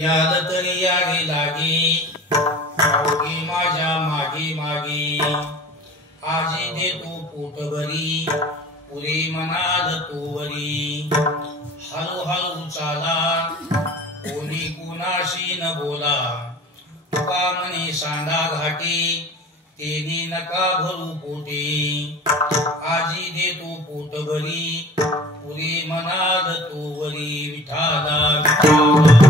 याद तरी यागे लागे अवघे माझ्या मागे मागे आजी दे तू पोटभरी पुरे मनाल तोवरी हळूहळू चाला कोणी कुणाशी न बोला तुका म्हणे सांडा घाटे तेने नका भरू पोटे आजी दे तू पोटभरी पुरे मनाल तोवरी विठाला विठाला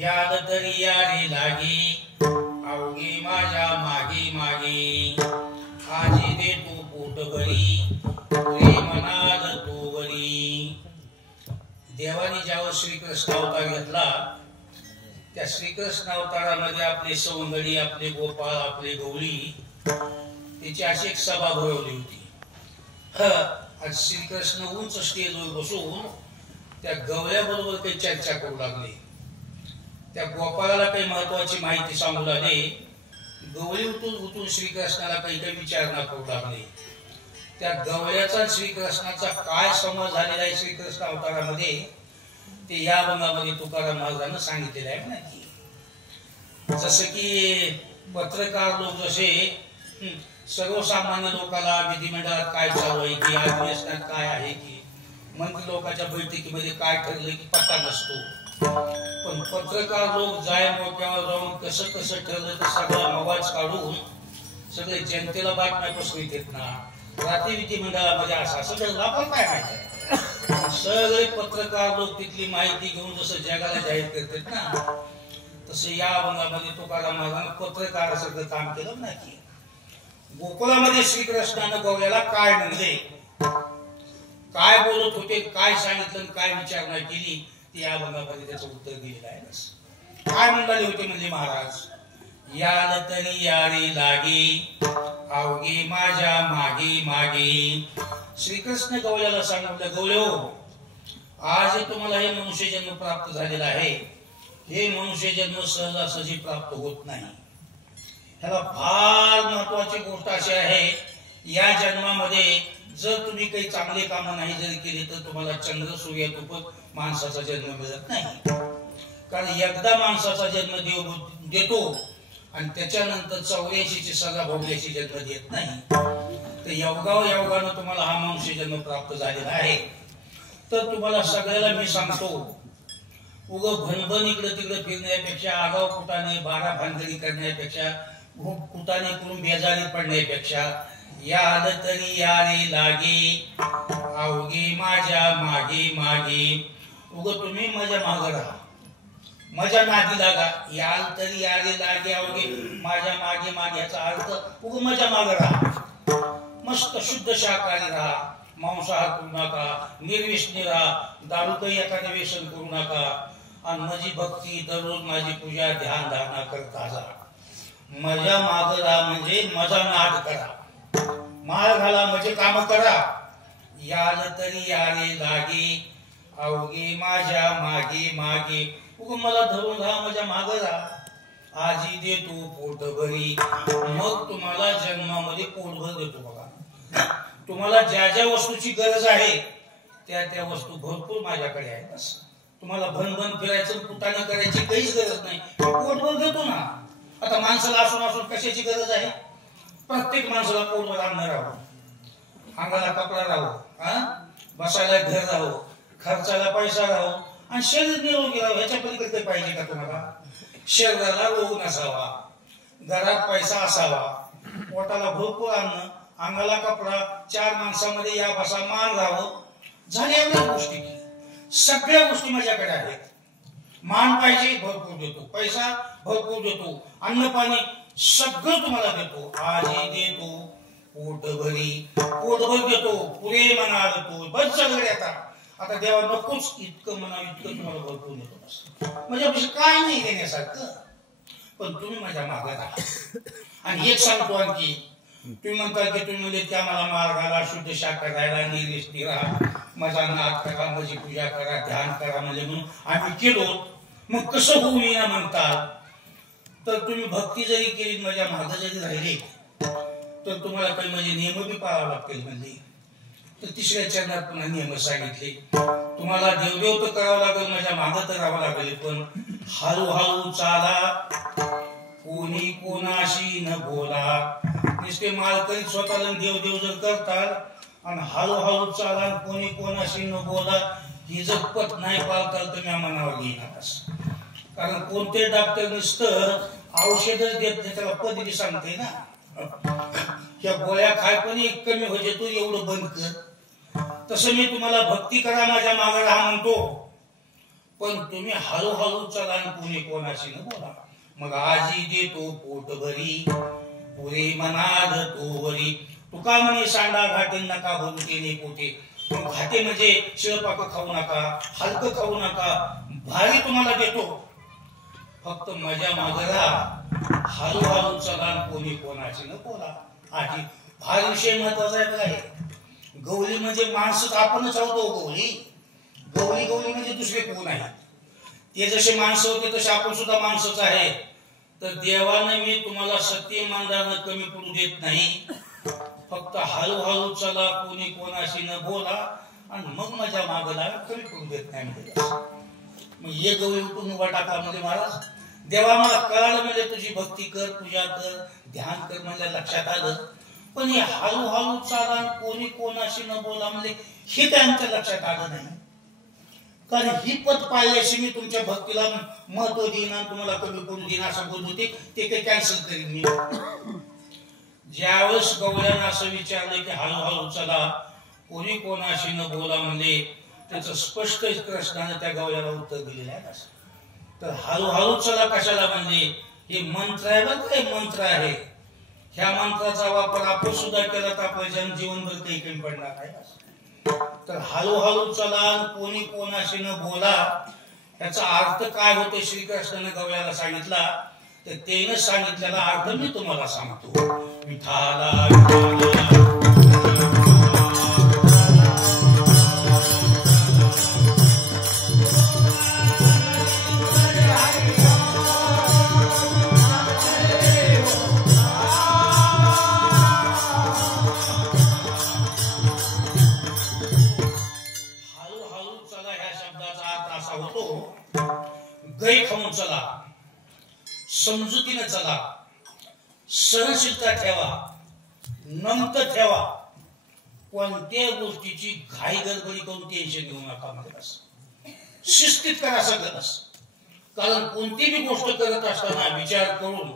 याद तरी यारी लागी अवघे माझ्या मागे मागे आजी दे तू पोटभरी पुरे मनाल तोवरी। देवाने ज्यावर श्रीकृष्ण अवतार घेतला त्या श्रीकृष्ण अवतारामध्ये आपले सौंदर्य आपले गोपाळ आपले गवळी त्याची अशी एक सभा भरवली होती। आज श्रीकृष्ण उंच स्टेजवर बसून त्या गवळ्याबरोबर काही चर्चा करू लागले। त्या गोपाळाला काही महत्वाची माहिती सांगू लागले। गवळी उठून श्रीकृष्णाला काही काही विचारणा करू लागले। त्या गवळ्याचा श्रीकृष्णाचा काय संवाद झालेला आहे श्रीकृष्ण अवतारामध्ये ते या भंगामध्ये तुकाराम महाराजांना सांगितलेलं आहे ना। जसं की पत्रकार लोक जसे सर्वसामान्य लोकांना विधिमंडळात काय चालू आहे की अधिवेशनात काय आहे की मंत्री लोकांच्या बैठकीमध्ये काय ठरलं की पत्ता नसतो, पण पत्रकार लोक जाय मोक्यावर जाऊन कसं कसं ठरलं तर सगळा आवाज काढून सगळे जनतेला बातम्या पसरवित येत ना। रात्री विधिमंडळामध्ये असं सगळं आपण काय माहिती आहे, सगळे पत्रकार लोक तिथली माहिती घेऊन जसं जगाला जाहीर करतात ना तसं या भंगामध्ये तुकाराम महाराजांनी पत्रकारासारखं काम केलं ना। की गोकुळामध्ये श्रीकृष्णानं गवळ्याला काय म्हणले, काय बोलत होते, काय सांगितलं, काय विचारणा केली ते या भंगामध्ये त्याचं उत्तर दिलेलं आहे। काय म्हणाले होते म्हणजे महाराज, याद तरी यारी लागे अवघे माझ्या मागे मागे। श्रीकृष्ण गवळ्याला सांगितलं, गवळ्यो आज तुम्हाला हे मनुष्य जन्म प्राप्त झालेला आहे, हे मनुष्य जन्म सहजासहजी प्राप्त होत नाही। ह्याला फार महत्वाची गोष्ट अशी आहे, या जन्मामध्ये जर तुम्ही काही चांगले काम नाही जरी केले तर तुम्हाला चंद्र सूर्यातूपत माणसाचा जन्म मिळत नाही। कारण एकदा माणसाचा जन्म देव देतो आणि त्याच्यानंतर 84 ची सजा भोगल्याची जन्म देत नाही। तर योगानं तुम्हाला हा मनुष्य जन्म प्राप्त झालेला आहे। तर तुम्हाला सगळ्याला मी सांगतो, उगं भनभन इकडे तिकडे फिरण्यापेक्षा आगाव कुटाने बारा भानगडी करण्यापेक्षा कुटाने करून बेजारी पडण्यापेक्षा याद तरी यारी लागे अवघे माझ्या मागे मागे। उगं तुम्ही माझ्या मागे राहा, माझ्या नादी लागा। याल तरी यारी लागे अवघे माझ्या मागे मागे याचा अर्थ उगं माझ्या मागे राहा, मस्त शुद्ध शाकाहारी राहा, मांसाहार करू नका, निर्विष्णी राहा, दारू काही एखादं व्यसन करू नका आणि माझी भक्ती दररोज माझी पूजा ध्यान धारणा करता जा। माझ्या मागे राहा म्हणजे माझा नाद करा, माळ घाला म्हणजे काम करा। याल तरी यारे लागे अवघे माझ्या मागे मागे। उग मला धरून राहा, माझ्या मागे राहा, आजी देतो पोटभरी, मग तुम्हाला जन्मामध्ये पोटभर देतो। बघा, तुम्हाला ज्या ज्या वस्तूची गरज आहे त्या त्या वस्तू भरपूर माझ्याकडे आहेत। तुम्हाला भनभन फिरायचं कुटाणा करायची काहीच गरज नाही, पोटभर देतो ना। आता माणसाला असून असून कशाची गरज आहे, प्रत्येक माणसाला पोटभर अन्न राहावं, अंगाला कपडा राहावं, बसायला घर राहावं, खर्चाला पैसा राहावं आणि शरीर निरोगी राहावं। ह्याच्या पलीकडे पाहिजे का तुम्हाला? शरीराला रोग नसावा, घरात पैसा असावा, पोटाला भरपूर अन्न, अंगाला कपडा, 4 माणसामध्ये या बसा मान राहावं, झाल्या एवढ्या गोष्टी सगळ्या गोष्टी माझ्याकडे आहेत। मान पाहिजे भरपूर देतो, पैसा भरपूर देतो, अन्न पाणी सगळं तुम्हाला देतो। आजी देतो पोटभरी, पोटभर देतो, पुरे मनाला तो बस सगळे आता आता देवा नकोच इतकं म्हणा इतकं तुम्हाला भरपूर देतो बस, म्हणजे काय नाही देण्यासारखं, पण तुम्ही माझ्या मागे राहा. आणि एक सांगतो आणखी, तुम्ही म्हणता की तुम्ही म्हणजे त्या मला मार्गाला शुद्ध शाखा राहायला निर्विष्टी राहा, माझा नाद करा, माझी पूजा करा, ध्यान करा म्हणजे म्हणून आम्ही केलो. मग कसं होऊ नये म्हणतात, तर तुम्ही भक्ती जरी केली माझ्या मागे जरी राहिले तर तुम्हाला काही म्हणजे नियम बी पाळावे लागतील. म्हणजे तर तिसऱ्या चरणात पुन्हा नियम सांगितले, तुम्हाला देवदेव तर करावं लागेल, माझ्या मागे तर राहावं लागेल, पण हळूहळू चाला, कोणी कोणाशी न बोला. नुसते मालकरी स्वतःला देवदेव जर करतात आणि हळूहळू चाला कोणी कोणाशी न बोला, ही जर पत नाही पाळताल तर मी मनावर घेईनाच. कारण कोणते डॉक्टर नुसतं औषधच देत नाही, त्याला पद्धती सांगते ना, या गोळ्या खाय पण कमी होते तू एवढं बंद कर. तसं मी तुम्हाला भक्ती करा माझ्या मागे राहा म्हणतो, पण तुम्ही हळूहळू चला आणि कोणी कोणाशी न बोला. मग आजी देतो पोट भरी, पुरे मनाध तोवरी. तुका म्हणे सांडा घाटे नका भरू केले पोटे. घाटे म्हणजे शिळपाक खाऊ नका, हलकं खाऊ नका, भारी तुम्हाला देतो, फक्त माझ्या मागे राहा, हळूहळू चला कोणी कोणाशी न बोला. आधी हा विषय महत्वाचा आहे बघा. गवळी म्हणजे माणसंच आपणच आहोत. गवळी गवळी गवळी म्हणजे दुसरे कोण आहे, ते जसे माणसं होते तसे आपण सुद्धा माणसंच आहे. तर देवाने मी तुम्हाला सत्य मानदानं कमी पडू देत नाही, फक्त हळूहळू चला कोणी कोणाशी न बोला आणि मग माझ्या मागला कमी पडू देत नाही. म्हणजे मग हे गवळी उठून उभा टाकला म्हणजे महाराज देवा मला कळालं, म्हणजे तुझी भक्ती कर, पूजा कर, ध्यान कर म्हणजे लक्षात आलं, पण हे हळूहळू चाला कोणी कोणाशी न बोला म्हणजे हे काय आमच्या लक्षात आलं नाही. कारण ही पद पाळल्याशी मी तुमच्या भक्तीला महत्व देईन आणि तुम्हाला कमी पडू देईन असं बोलत होते, ते काही कॅन्सल करीन मी. ज्यावेळेस गवळ्यानं असं विचारलं की हळूहळू चला कोणी कोणाशी न बोला म्हणजे त्याचं स्पष्ट कृष्णाने त्या गवळ्याला उत्तर दिलेलं आहे. असं तर हळूहळू चला कशाला म्हणजे हे मंत्र आहे बघ, काही मंत्र आहे, ह्या मंत्राचा वापर आपण सुद्धा केला तर आपल्या जीवनभर काही कमी पडणार आहे. तर हळूहळू चला कोणी कोणाशी न बोला, याचा अर्थ काय होतो श्रीकृष्णाने गवळ्याला सांगितला, तर त्याने सांगितलेला अर्थ मी तुम्हाला सांगतो. विठाला विठाला गै खाऊन चला, समजुतीने चला, सहनशीलता ठेवा, नमत ठेवा, कोणत्या गोष्टीची घाई गडबडी करून टेन्शन घेऊ नका. शिस्तीत करा सगळं. कारण कोणतीही गोष्ट करत असताना विचार करून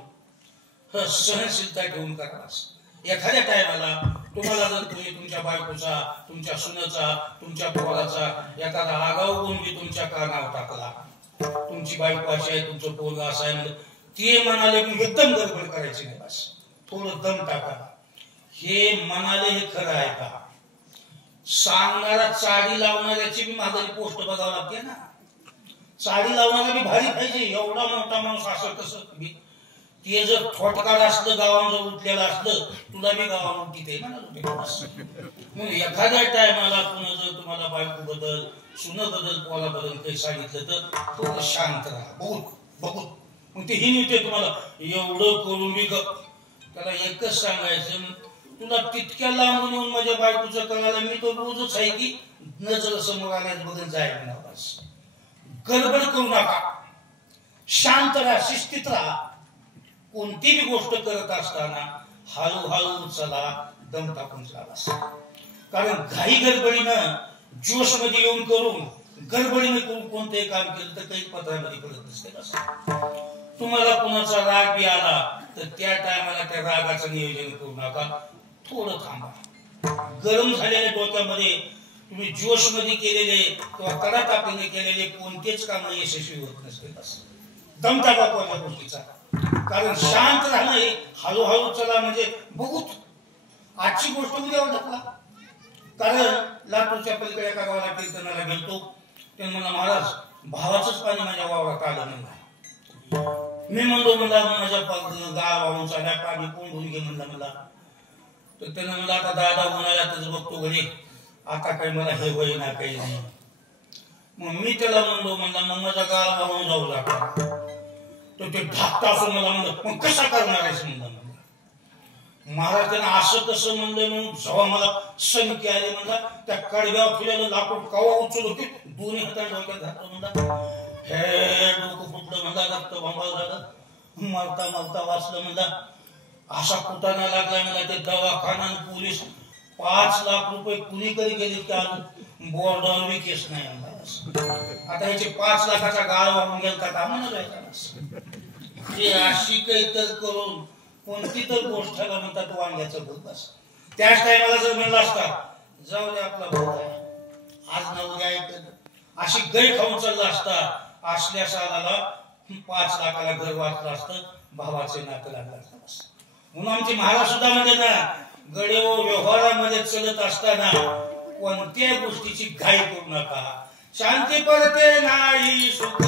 सहनशीलता ठेवून करा. एखाद्या टायमाला तुम्हाला जर तुम्ही तुमच्या बायकोचा, तुमच्या सुनेचा, तुमच्या पोराचा एखादा आगाऊ गुण बी तुमच्या कानावर टाकला, तुमची बायको अशी आहे, तुमचं पोरगा असं आहे म्हणजे ते म्हणाले की एकदम गडबड करायची नाही, बस थोडं दम टाका. हे म्हणाले हे खरं आहे का? सांगणारा चाडी लावणाऱ्याची बी माझी पोस्ट बघावं लागते ना. चाडी लावणारा बी भारी पाहिजे, एवढा मोठा माणूस असं कसं. ते जर थोटकाड असलं, गावात जर उठलेलं असलं, तुला बी गावात उठते म्हणून एखाद्या टायमाला पुन्हा जर तुम्हाला बायको बदल, सुन बदल, पोला बदल काही सांगितलं तर थोडं शांत राहा, बघू. मग ते ही नेते तुम्हाला एवढं करून मी त्याला एकच सांगायचं, तुला तितक्या लांबून येऊन माझ्या बायकोचं करायला मी तो रोजच आहे की नजर समोर आल्यास बदल जायला ना. बस गडबड करू नका, शांत राहा, शिस्तीत राहा. कोणतीही गोष्ट करत असताना हळूहळू चला, दम टाकून चला. कारण घाई गडबडीनं जोश मध्ये येऊन करून गडबडीने करून कोणतेही काम केलं तर काही पत्रामध्ये पडत नसते. तुम्हाला कोणाचा राग बी आला तर त्या टायमाला त्या रागाचं नियोजन करू नका, थोडं थांबा. गरम झालेल्या डोक्यामध्ये तुम्ही जोश मध्ये केलेले किंवा तडातापीने केलेले कोणतेच काम यशस्वी होत नसते. दम टाका कोणत्या गोष्टीचा. कारण शांत राहणं, हळूहळू चला म्हणजे बघू, आजची गोष्ट उद्या ढकला. कारण लातूरच्या पलीकडे एका गावाला कीर्तनाला गेलतो. ते म्हणला महाराज भावाचंच पाणी माझ्या वावरात आलं म्हणला. मी म्हणलो माझ्या गावावरून चालल्या पाणी कोण घेऊन घे म्हणला. तर त्यानं म्हणलं आता दादा उन्हाळ्यातच बघतो घरी, आता काही मला हे होई ना काही नाही. मग मी त्याला म्हणला मग माझा गाव वाहून जाऊ लागला. तर ते धाकटा असं मला म्हणलं मग कसा करणार आहेस म्हणलं. महाराज त्यांना असं कसं म्हणलं. म्हणून जेव्हा मला संख्या आली म्हणला त्या कडव्यावर फिरायला लाकूड कवा उचल होती दोन्ही हातात डोक्यात घातलं म्हणला. हे डोकं फुटलं म्हणला, रक्त भांबाळ झालं, मरता मरता वाचलं म्हणला. असा कुटाणा लागला म्हणला. ते दवाखाना पोलीस 5 लाख रुपये कुणी कधी गेले त्या बोर्डावर बी केस नाही म्हणला. आता याचे 5 लाखाचा गाळ वाहून गेलता का म्हणा. ते अशी काही तर करून कोणती तर गोष्टला म्हणतात वांग्याचं भूत बस. त्याच टायमाला जर म्हणलं असता जाऊ दे आपला भाऊ आहे आज ना उद्या ऐकत अशी गै खाऊन चालला असता. असल्या सालाला 5 लाखाला घर वाचलं असतं, भावाचे नातं लागलं असतं बस. म्हणून आमचे महाराज सुद्धा म्हणजे ना गडे व्यवहारामध्ये चलत असताना कोणत्या गोष्टीची घाई करू नका. शांती पडते नाही सुख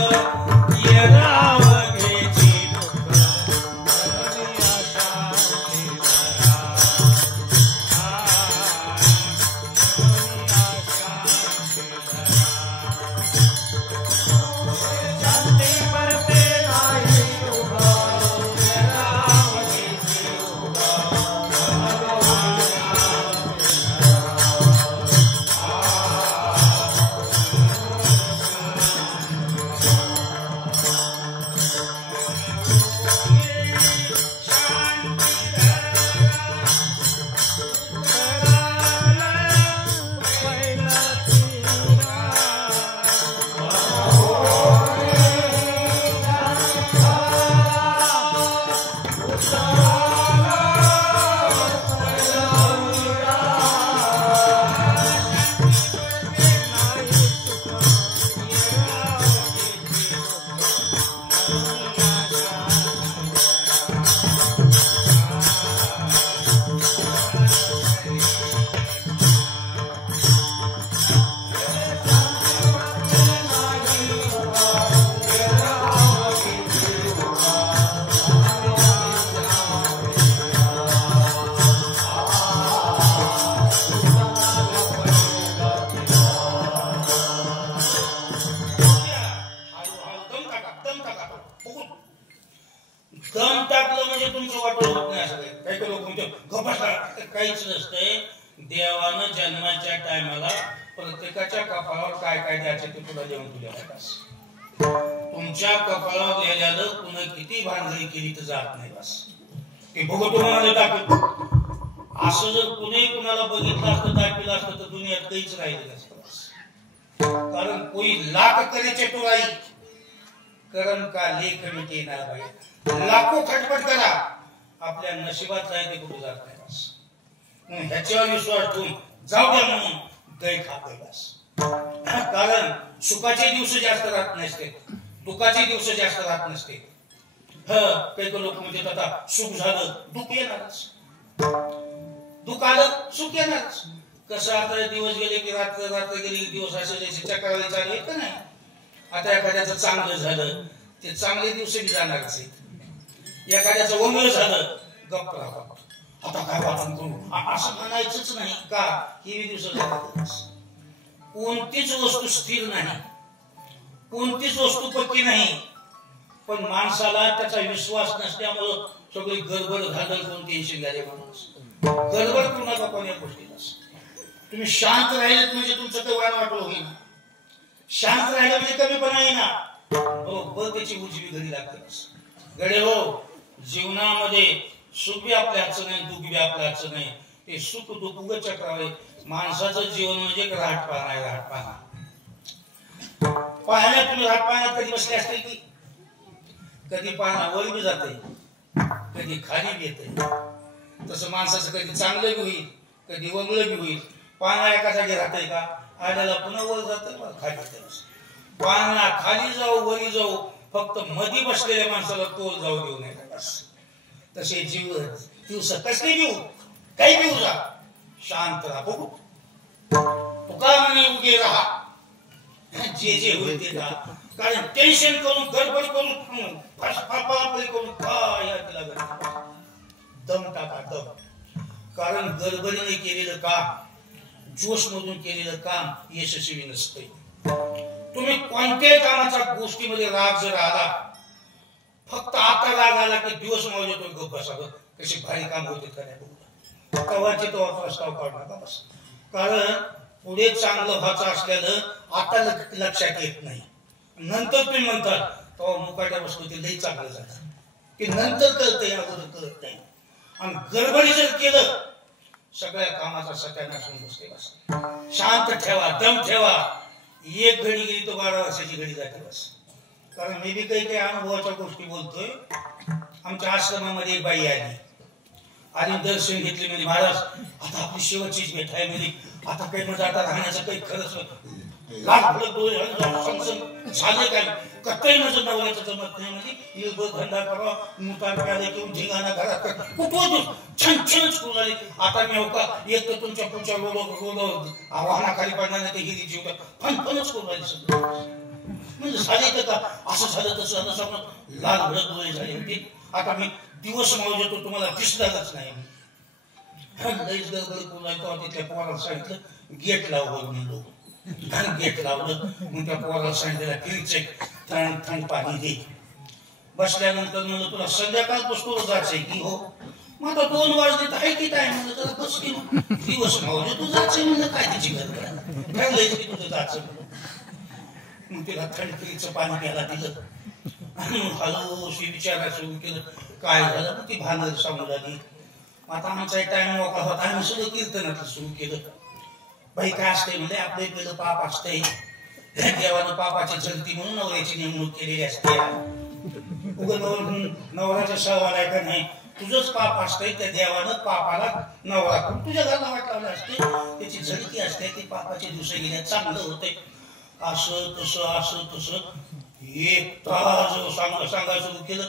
दम टाकलं म्हणजे तुमचं वाटोळ होत नाही. असं काही काही लोक म्हणजे गप्पा काहीच नसतंय. देवानं जन्माच्या टायमाला प्रत्येकाच्या कपाळावर काय काय द्यायचं ते तुला देऊन तुला बस. तुमच्या कपाळावर लिहिल्यानं कुणा किती भानगडी केली तर जात नाही बस. ते बघतो म्हणाले दाखवतो. असं जर कुणी कुणाला बघितलं असतं दाखविलं असतं तर दुनियात काहीच राहिलं नसतं बस. कारण कोई लाख करे चतुराई करम का लेख मिटे ना बाई. लाखो खटपट करा आपल्या नशिबात आहे ते कुठे जात नाही बस. ह्याच्यावर विश्वास ठेवून जाऊ द्या म्हणून दही खातोय बस. कारण सुखाचे दिवस जास्त राहत नसते, दुःखाचे दिवस जास्त राहत नसते. काही लोक म्हणतात आता सुख झालं दुःख येणारच, दुःख आलं सुख येणारच. कसं आता दिवस गेले की रात्र रात्र गेली दिवस असे चक्रावली चालू आहेत का नाही. आता एखाद्याचं चांगलं झालं ते चांगले दिवस बी जाणारच आहेत. एखाद्याचं वंगळ झालं गप्प राहा आता काय वाचून करू असं म्हणायचंच नाही का. हे दिवस जातात. कोणतीच वस्तू स्थिर नाही, कोणतीच वस्तू पक्की नाही. पण माणसाला त्याचा विश्वास नसल्यामुळं सगळी गडबड घालल कोण टेन्शन घ्यायला माणूस गडबड करू नका कोण्या गोष्टीला. तुम्ही शांत राहिलेत म्हणजे तुमचं काही वाण वाटलं होईल. शांत राहिलं म्हणजे कमीपणा येईना बरोबर त्याची उजवी घडी लागते. गडे हो जीवनामध्ये सुख बी आपल्या हातचं नाही, दुःख बी आपल्या हातचं नाही. ते सुख दुःख उग चक्रावे. माणसाचं जीवन म्हणजे एक राहटपाना आहे. राहटपाना पाहण्या तुम्ही राहटपाण्यात कधी बसले असते की कधी पाहणा वर बी जाते कधी खाली बी येते. तसं माणसाचं कधी चांगलं बी होईल कधी वंगळ बी होईल. पाहणा एका जागी राहतय का आल्याला पुन्हा वर जाते खाली जाते. पाहणा खाली जाऊ वरी जाऊ फक्त मधी बसलेल्या माणसाला तोल जाऊ देऊ नये. तसे जीव दिवस कसले घेऊ काही घेऊ जा शांत राहा. बघू तुका म्हणे उगे राहा, जे जे होईल ते का, कारण टेन्शन करून गडबड करून फापाफापी करून काय दम टाका दम. कारण गडबडीने केलेलं काम, जोश मधून केलेलं काम यशस्वी नसते. तुम्ही कोणत्याही कामाच्या गोष्टीमध्ये राग जर आला, फक्त आता राग आला की दिवस मावले तो गप बसावं, कशी भारी काम होते का नाही बघूया, कवाची तो प्रस्ताव काढू नका बस. कारण पुढे चांगलं व्हायचं असल्यानं आता लक्षात येत नाही, नंतर तुम्ही म्हणतात तेव्हा मुकाट्या वस्तू ते लई चांगलं जातं, ते नंतर कळतं, अगोदर कळत नाही. आणि गडबडी जर केलं सगळ्या कामाचा सत्यानाश होऊन बसते. बस शांत ठेवा, दम ठेवा. एक घडी गेली तो 12 वर्षाची घडी जाते बस. कारण मी बी काही अनुभवाच्या गोष्टी बोलतोय. आमच्या आश्रमामध्ये एक बाई आली आणि दर्शन घेतले, म्हणजे महाराज आता आपली शेवटचीच भेट आहे, म्हणजे आता काही म्हणजे आता राहण्याचं काही खरंच झालं काय, कत्तही माझं नवऱ्याचं जमत नाही, म्हणजे धंदा करा मुतार प्याले किंवा ढिंगाणा घरात कुठं छान छानच करून आले. आता मी हो का एक तर तुमच्या पुढच्या रोड आव्हानाखाली पडणार नाही, ते हिरी जीव फणफणच करून आले सगळं. म्हणजे झाले का असं झालं तसं झालं, सगळं लाल भडक डोळे झाले होते. आता मी दिवस मावले तो तुम्हाला दिसणारच नाही. लईच गडबड करून तिथल्या पोराला सांगितलं गेट लावलं, म्हणलो गेट लावलं. मग त्या पोराला सांगितलं किरीचे थंड थंड पाणी दे. बसल्यानंतर म्हणलं तुला संध्याकाळ पुस्तक जायचंय की? हो. मग आता 2 वाजले तर आहे की काय? म्हणलं तर बस की दिवस मावले तू जायचंय. म्हणलं काय त्याची गडबड, ठरलंय की तुझं जायचं. मग तिला थंडीचं पाणी प्यायला दिलं. हळूशी विचारायला सुरू केलं काय झालं. मग ती भानगड सांगू लागली. आता आमचा टाइम मोकळा होता, आम्ही सगळं कीर्तनाचं सुरू केलं. बाई काय असते म्हणजे आपले पहिलं पाप असते, देवानं पापाची जलती म्हणून नवऱ्याची नेमणूक केलेली असते. नवऱ्याचा सहवाल आहे का नाही, तुझंच पाप असतंय, त्या देवानं पापाला नवरा करून तुझ्या घराला वाट लावला असते, त्याची झलकी असते. ती पापाचे दिवस गेल्या चांगलं होते. असं तसं एक तास सांगायला सुरू केलं.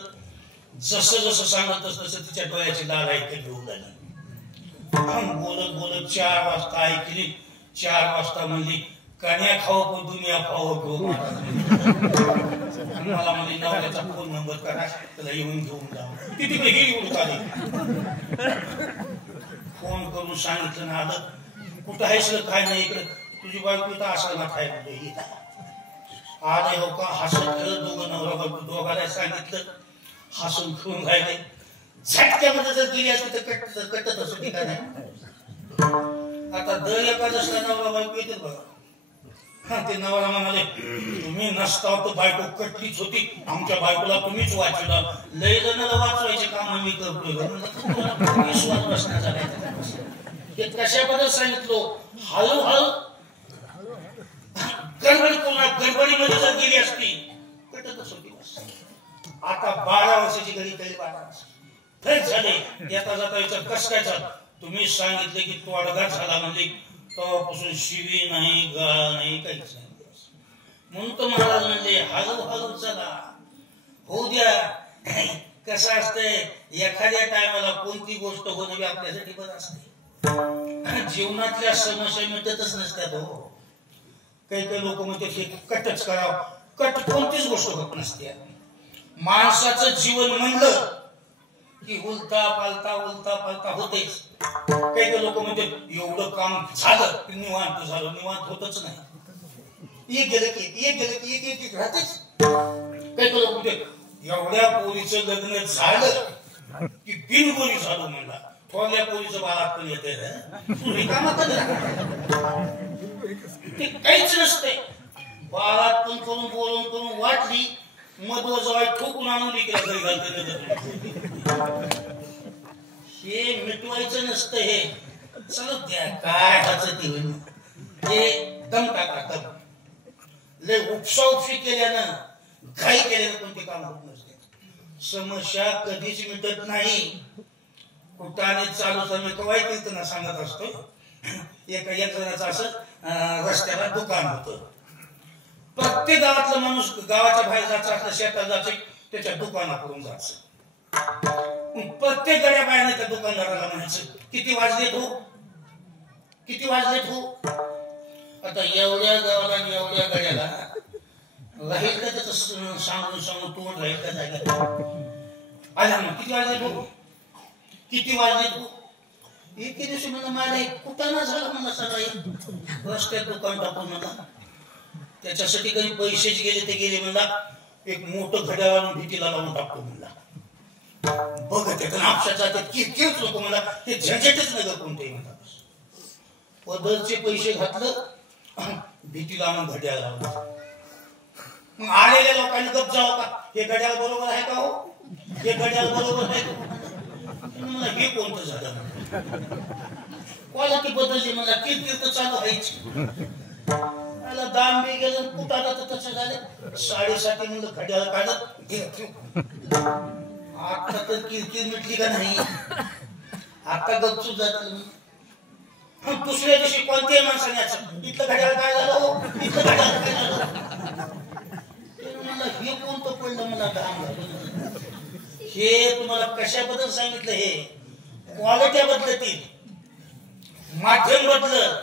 जसं जसं सांगत तसं तिच्या डोळ्याची लाल ऐकली घेऊन झाली. बोलत बोलत 4 वाजता ऐकली. 4 वाजता म्हणली कन्या खाऊ पण दुनिया खाऊ घेऊ. मला म्हणजे नवऱ्याचा फोन नंबर करा, त्याला येऊन घेऊन जा. ती तिकडे येऊन आली. फोन करून सांगितलं ना, आलं कुठं आहेस काय नाही, इकडे तुझी बायको इथं आश्रमात आहे म्हणजे आले. हो का हसत खेळत दोघं नवरा बायको दोघाला सांगितलं, हसून खेळून राहिले. झटक्यामध्ये जर गेली असते तर कटत असं ठिकाण आहे. आता दर एखादं नवरा बायको येते बघा. ते नवरा म्हणाले तुम्ही नसता तर बायको कटलीच होती, आमच्या बायकोला तुम्हीच वाचवला. लय जणाला वाचवायचे काम मी करतोय. विश्वास बसण्याचा हे कशाबद्दल सांगितलं. हळूहळू गडबडीमध्ये जर गेली असती कटतच होती. आता 12 वर्षाची घडी तरी 12 वर्ष फ्रेश झाले. येता जाता विचार कस काय झालं. तुम्ही सांगितले की तो अडगा झाला म्हणजे तेव्हापासून शिवी नाही, गाळ नाही, काहीच नाही. म्हणून तो महाराज म्हणजे हळूहळू चला होऊ द्या. कसं असतंय एखाद्या टायमाला कोणती गोष्ट होणं आपल्यासाठी बरं असते. जीवनातल्या समस्या मिटतच नसतात. हो काही लोक म्हणते कटच करावं. कट कोणतीच गोष्ट होत नसते. माणसाचं जीवन म्हणलं की उलटा पालता होतेच. काही लोक म्हणते एवढं काम झालं की निवांत झालं. निवांत होतच नाही. एक गेलं की एक राहतेच. काही लोक म्हणते एवढ्या पोरीचं लग्न झालं की बिनबोली झालं. म्हणला थोड्या पोरीचं बाळात पण येते काहीच नसते. बाळात पण करून बोलून करून वाटली मधव जवळ ठोकून आणून घरी घालते. हे मिटवायचं नसतं. हे चल द्या काय हचती होईल. हे दम टाका. लय उपसा केल्यानं घाई केल्यानं कोणते काम होत नसते. समस्या कधीच मिटत नाही. कुठाने चालू मी कवाय कीर्तना सांगत असतो. एक जणाचं असं रस्त्याला दुकान होतं. प्रत्येक गावातला माणूस गावाच्या बाहेर जायचं असलं शेतात जायचं त्याच्या दुकानाकडून जायचं. प्रत्येक गड्या बाहेर त्या दुकानदाराला म्हणायचं किती वाजले तू. आता एवढ्या गावाला आणि एवढ्या गड्याला राहील का त्याचं सांगून सांगून तोंड राहील का जायला आला मग किती वाजले भाऊ किती वाजले तू एके दिवशी मला माझा एक कुटाणा झाला मला सगळा रस्त्यात दुकान टाकून मला त्याच्यासाठी काही पैसेच गेले ते गेले म्हणला एक मोठं घड्याळ आणून भीतीला लावून टाकतो म्हणला बघ त्याचं नापशाचा किरकिरच नको मला ते झंझटच नका कोणतेही म्हणतात पदरचे पैसे घातलं भीतीला आणून घड्याळ लावलं मग आलेल्या लोकांनी गप जावं का हे घड्याळ बरोबर आहे का हो हे घड्याळ बरोबर आहे मला हे कोणतं झालं क्वालिटी बदलली मला किरकिर तर चालू व्हायची मला दाम बी गेलं कुठाला तर तसं झालं 7:30 म्हणलं घड्याळ काढत आता तर किरकिर मिटली का नाही आता गपचूप जात दुसऱ्या दिवशी कोणत्याही माणसाने इथलं घड्याळ काय झालं हो इथलं घड्याळ काय झालं मला हे कोणतं पडलं मला दाम झालं हे तुम्हाला कशाबद्दल सांगितलं हे क्वालिटी बदलतील माध्यम बदलत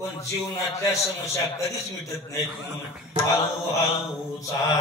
पण जीवनातल्या समस्या कधीच मिटत नाहीत म्हणून हळू हळू चाला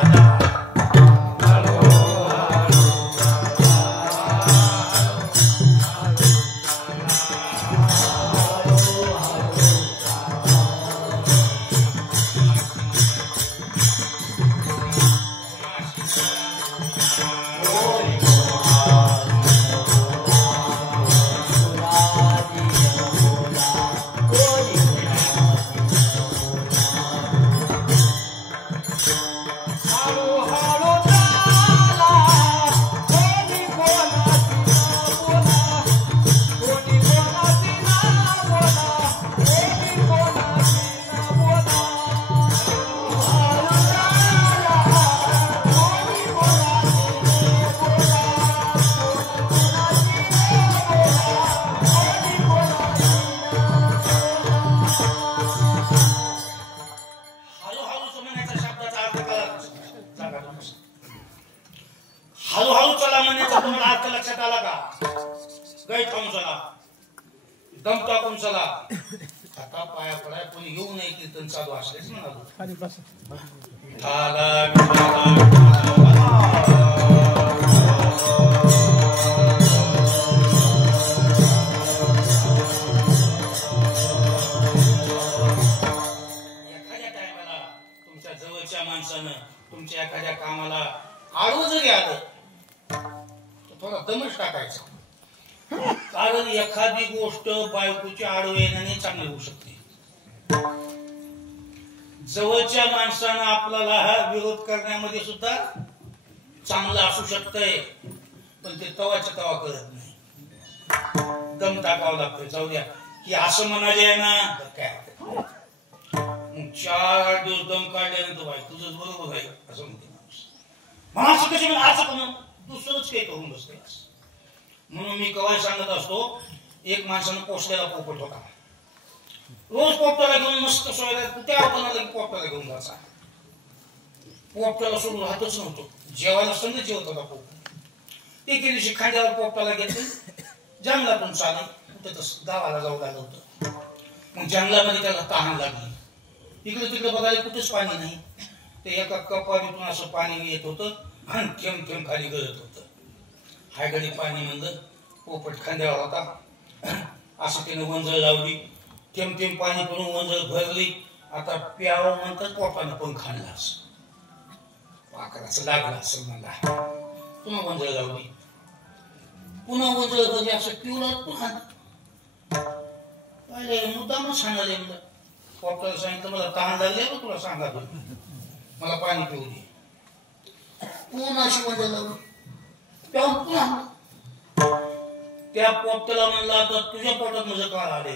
हळूहळू चला म्हणण्याचा तुम्हाला अर्थ लक्षात आला का गै खाऊन चला दम टाकून चला आता पाया पडाय कोणी येऊ नये कीर्तन चालू असलेच म्हणालो एखाद्या टायमाला तुमच्या जवळच्या माणसानं तुमच्या एखाद्या कामाला आडवं जरी आलं तर थोडा दमच टाकायचा कारण एखादी गोष्ट बायकोच्या आडवं येण्याने चांगली होऊ शकते जवळच्या माणसानं आपल्याला हा विरोध करण्यामध्ये सुद्धा चांगलं असू शकतंय पण ते तवाच्या तवा करत नाही दम टाकावं लागतं जाऊ द्या की असं म्हणाले आहे ना तर काय मग 4 दिवस दम काढल्यानंतर बाई तुझंच बरोबर आहे असं म्हणते माणसं कशी म्हणजे असं पण दुसरंच काही करून बसते म्हणून मी कवाय सांगत असतो एक माणसानं पोचलेला पोपट होता रोज पोपटाला घेऊन मस्त सोयला कुठे आवताना पोपटाला घेऊन जायचा पोपटाला सोडून राहतच नव्हतो जेवायला संध जेवत होता पोपट एके दिवशी खांद्यावर पोपटाला घेतलं जंगलातून चालत कुठे गावाला जाऊ लागलं होतं मग जंगलामध्ये त्याला तहान लागली इकडे तिकडे बघायला कुठेच पाणी नाही ते एका कपारीतून असं पाणी येत होतं आणि थेंब थेंब खाली गळत होतं हाय घडी पाणी म्हणलं पोपट खांद्यावर होता असं त्याने वंजळ लावली थेंब थेंब पाणी करून वंजळ भरली आता प्यावं म्हणतात पोटानं पण खाल्ला असं वाकराचं लागलं असं मला पुन्हा वंजळ लावली पुन्हा वंजळ भरली असं पिवलं पुन्हा मुद्दामच सांगायला म्हणलं पोपटाला सांगितलं मला तहान लागली ना तुला सांगा मला पाणी पिऊ दे पुन्हा शिवंजळ लावलं त्या पोपटाला म्हणला आता तुझ्या पोटात माझं काळ आले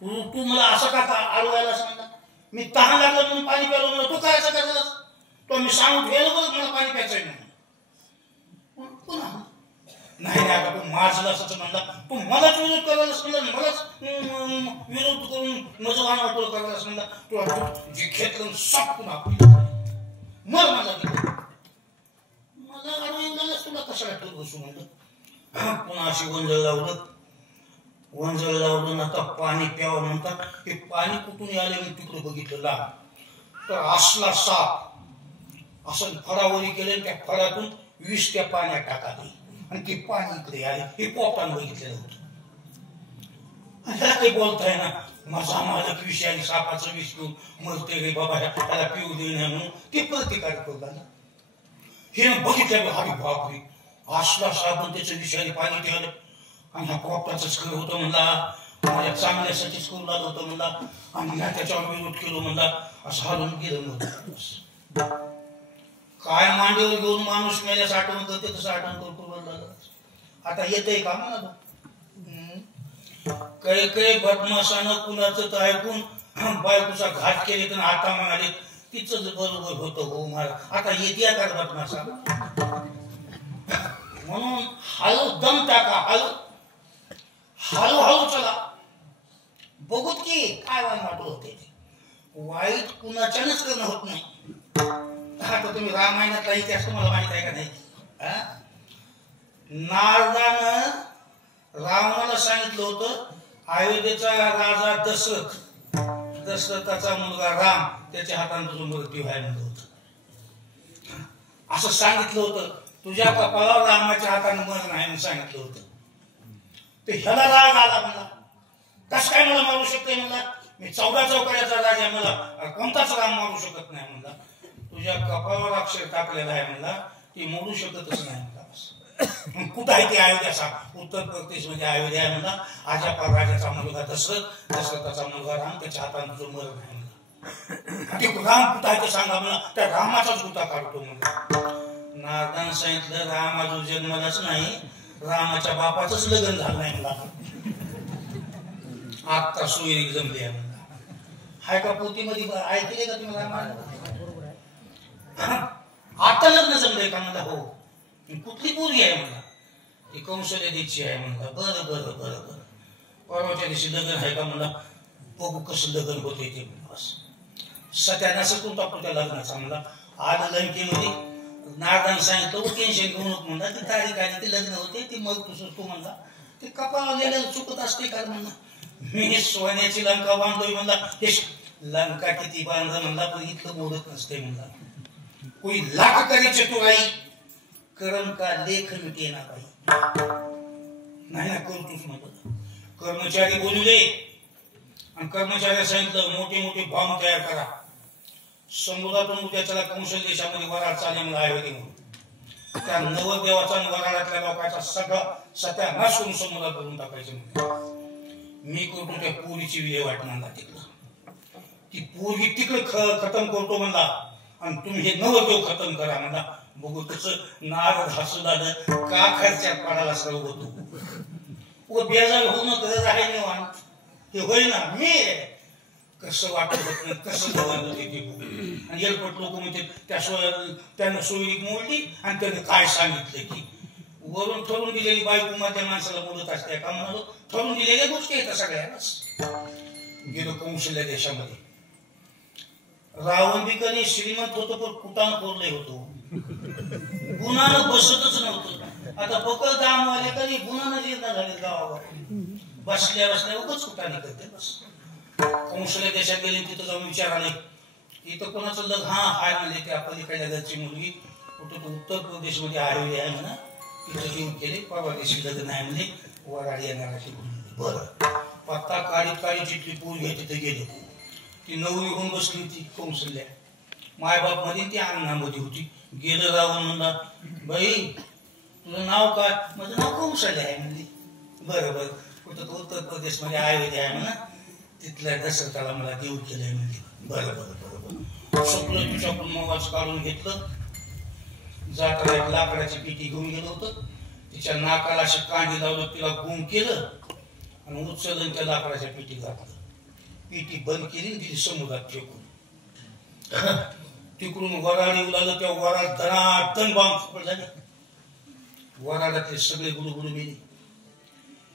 तू मला असं का आळवायला सांगला मी तहान लागलं म्हणून पाणी प्यायला म्हणलं तू काय असं करणार तो मी सांगून ठेवलं बघ मला पाणी प्यायचंय म्हणून पुन्हा नाही नाही आता तू माझला असं म्हणला तू मलाच विरोध करायला म्हणला मलाच विरोध करून माझं वाटोळ करायला म्हणला तू जे घेतलं सब पुन्हा मग मला मला अडवून तुला कशाला ठेवत बसू म्हणलं पुन्हा अशी वंजळ लावलं वंजळ लावलं आता पाणी प्यावं म्हणतात. ते पाणी कुठून आले मी तिकडे बघितलं लांब, तर असला साप असं फळावरी केलं. त्या फळातून विष त्या पाण्यात टाकावे आणि ते पाणी इकडे आले. हे पोपान बघितलेलं होतं. त्याला काही बोलताय ना, माझा मालक विष आणि सापाचं विष घेऊन मरते रे बाबा, त्याला पिऊ दे नाही म्हणून ते प्रतिकार करता ना. हे बघितलं, अरे बापरे, असला साबण त्याचं विषारी पाणी ठेवलं आणि हा पोपटाचंच खरं होतं म्हणला, माझ्या चांगल्यासाठीच करू लागलं होतं म्हणला आणि त्याच्यावर विरोध केलो म्हणला. असं हालून गेलं नव्हतं. काय मांडीवर घेऊन माणूस मेल्यास आठवण करते तसं आठवण करतो. आता येतंय का म्हणा. काही काही बदमाशानं कुणाचं तर ऐकून बायकोचा घात केले तर आता म्हणाले तिचंच बरोबर होतं हो मला. आता येते का बदमाशा, म्हणून हळू दम टाका, हळूहळू चला, बघूत की काय वाटत होते. वाईट कुणाच्यानंच करणं होत नाही. आता तुम्ही रामायणातला इतिहास तुम्हाला माहित आहे का नाही. नारदानं रावणाला सांगितलं होतं अयोध्येचा राजा दशरथाचा मुलगा राम त्याच्या हाताने तुझं मृत्यू आहे म्हणलं होतं. असं सांगितलं होतं. तुझ्या कपाळावर रामाच्या हाताने मरण आहे म्हणून सांगितलं होतं. ते ह्याला राग आला म्हणला, कस काय मला मारू शकते म्हणला, मी 14 चौकड्याचा राजा, मला कोणताच राम मारू शकत नाही म्हणला. तुझ्या कपाळावर अक्षर टाकलेलं आहे म्हणला, ती मोडू शकतच नाही म्हणला. कुठं आहे ते अयोध्याचा, उत्तर प्रदेश म्हणजे अयोध्या आहे म्हणला. आजापाल राजाचा मुलगा दशरथाचा मुलगा राम, त्याच्या हाताने तुझं मरण आहे म्हणला. ते राम कुठं आहे ते सांगा म्हणला, त्या रामाचाच गुता काढतो म्हणला. नारदानं सांगितलं राम अजून जन्मलाच नाही, रामाच्या बापाचंच लग्न झालं नाही म्हणला. आता सोयरी जमली आहे म्हणला. हाय का पोथीमध्ये ऐकले का तुम्ही रामायण? आता लग्न जमलंय का म्हणला. हो. कुठली पोरगी आहे म्हणला, ती कौशल्य दीची आहे म्हणला. बरं बरं बरं बरं, परवाच्या दिवशी लग्न आहे का म्हणला, बघू कसं लग्न होते ते. सत्यानाश करून टाकतो त्या लग्नाचा म्हणला. आलं लंकेमध्ये, नारदानं सांगितलं टेन्शन घेऊ नको म्हणला, ती तारीख आली, ते लग्न होते, ती मग तू म्हणला, ते कपाळाला चुकत असते का म्हणला. मी सोन्याची लंका बांधतोय म्हणला. हे लंका किती बांध म्हणला, पण इतकं मोडत नसते म्हणला. कोई लाख करे चतुराई, कर्म का लेख मिटे ना बाई. नाही ना करतोच म्हणतो. कर्मचारी बोलले आणि कर्मचाऱ्या सांगितलं मोठे मोठे बॉम्ब तयार करा, समुद्रातून उद्या त्याला कौशल देशामध्ये वराड चालेल म्हणून आयोगे म्हणून. त्या नवदेवाचा वराडातल्या लोकांचा सगळा सत्यानाश करून समुद्रात भरून टाकायचं म्हणून. मी करतो त्या पोरीची विल्हेवाट म्हणला. तिकडं ती पोरगी तिकडं खतम करतो म्हणला आणि तुम्ही हे नवदेव खतम करा म्हणला. बघू तसं नारद हसू झालं, का खर्चात पडायला सर्व होतो. व बेजार होऊ नका राही निवान, हे होय ना. मी कसं वाटत होत नाही, कसं जवळ होते ते. आणि एलपट लोक म्हणते त्यानं सोयरी मोडली आणि त्याने काय सांगितलं की वरून ठरून दिलेली बायको त्या माणसाला बोलत असते का म्हणालो. ठरून दिलेल्या गोष्टी आहेत सगळ्याच. गेलो कौशल्य देशामध्ये. रावण बी कधी श्रीमंत होतो पण कुटानं कोरले होतो, गुणानं बसतच नव्हतं. आता पकड दामवाले कधी गुणानं जीर्ण झाले गावावर, बसल्या बसल्या उगाच कुटाने करते बस. कौशल्य देशात गेले तिथं जाऊन विचाराले इथं कोणाचं लग्न हाय म्हणले. त्या पलीकडल्या घरची मुलगी कुठं उत्तर प्रदेश मध्ये आलेली आहे म्हणा, तिथं घेऊन केले. परवा दिवशी लग्न आहे म्हणजे वराड येणार अशी. बरं पत्ता काढीत काढीत जिथली पोरगी आहे तिथे गेलो. ती नवरी होऊन बसली होती कौशल्या. मायबाप मध्ये ती अंगणामध्ये होती. गेलं रावण म्हणला, बाई तुझं नाव काय? माझं नाव कौशल्य आहे म्हणली. बरं बरं, कुठं उत्तर प्रदेश मध्ये अयोध्या आहे म्हणा, तिथल्या दशरथाला मला देऊ केलंय म्हणली. बरं बरं बरं बरं. सगळं तुझ्याकडून मोबाईल काढून घेतलं. जाताना एक लाकडाची पेटी घेऊन गेलो होतं. तिच्या नाकाला अशी कांडी लावलं, तिला गुम केलं आणि उचललं त्या लाकडाच्या पेटीत घातलं. पेटी बंद केली आणि तिची समुद्रात फेकून. तिकडून वराड येऊ लागलं. त्या वराड धनाटन बॉम्ब झाले. वराडातले सगळे गुडगुड मेले.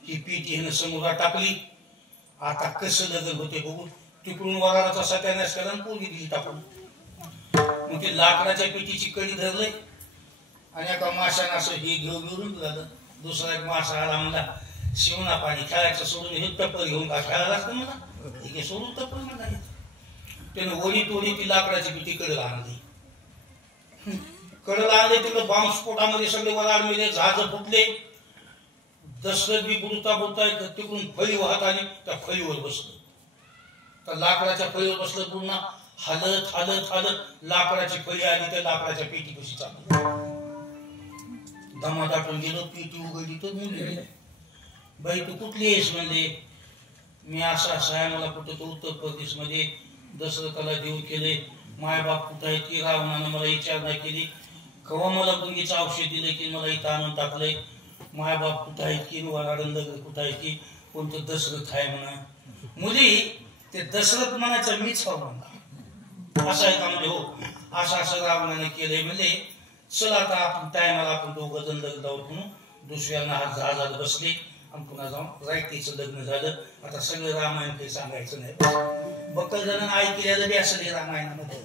ही पेटी ह्यानं समुद्रात टाकली. आता कसं लग्न होते बघून तिकडून वराडाचा सत्यानाश केला आणि पोरगी दिली टाकून. मग ते लाकडाच्या पेटीची कडी धरले आणि एका माशानं असं हे घेऊन झालं. दुसरा एक मासा आला म्हणला, शिवना पाणी खेळायचं सोडून हे टप्पर घेऊन का खेळायला असतं मला हे सोडून टप्पर मला त्यानं वडी तोडी ती लाकडाची पिटी कडला आणली तिथं बॉम्ब स्फोटामध्ये सगळे वराड मिळे जहाज फुटले दशरथ बी बुडता बुडता तिकडून फळी वाहत आली त्या फळीवर बसलं तर लाकडाच्या फळीवर बसलं पुन्हा हालत हालत हालत लाकडाची फळी आली तर लाकडाच्या पेटी कशी चालली दमा दाटून गेलो पेटी उघडली तर मुली बाई तू कुठली आहेस म्हणले मी असा आहे मला कुठं तो उत्तर प्रदेश मध्ये दशरथाला देऊ केले मायबाप कुठं आहे की रावणानं मला विचारणा केली कवा मला गुंगीचं औषध दिलं की मला इथं आणून टाकलंय मायबाप कुठं आहे की वराडंद कुठं आहे की कोणतं दशरथ आहे म्हणा मुली ते दशरथ म्हणायचं मीच हवं म्हणा असं आहे का म्हणजे हो असं रावणाने केलंय म्हणजे चला आता आपण टायमाला आपण दोघं जण लग्न जाऊ म्हणून दुसऱ्यांना हात जहाजात बसले आणि पुन्हा जाऊन रायतीचं लग्न झालं आता सगळं रामायण काही सांगायचं नाही बक्कल जणांना ऐकलेलं बी असं रामायणामध्ये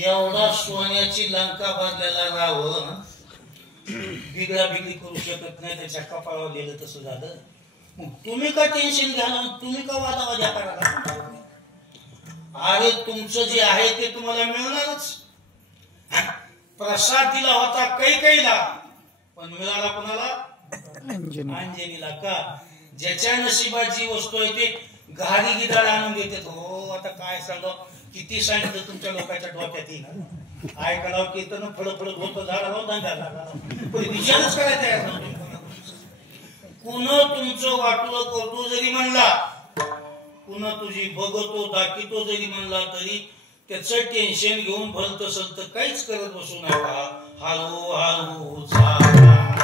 एवढा सोन्याची लंका बांधलेला रावण बिगडा बिगडी करू शकत नाही त्याच्या कपाळावर लिहिलं तसं झालं मग तुम्ही का टेन्शन घ्याल तुम्ही का वादावाद्या करायला अरे तुमचं जे आहे ते तुम्हाला मिळणारच प्रसाद दिला होता कैकेयीला पण मिळाला कोणाला अंजनीला का ज्याच्या नशिबात जी वस्तू आहे ते घारी गिदाड आणून देतात हो आता काय सांगा किती सांगितलं तुमच्या लोकांच्या डोक्यात येईल ऐकायला कीर्तन फळफळत होतं झाडाला धंदा विचारच करायचा आहे कुण तुमचं वाटलं करतो जरी म्हणला कुण तुझी बघतो दाखवतो जरी म्हणला तरी त्याचं टेन्शन घेऊन भलत असेल तर काहीच करत बसू नका हालो हालो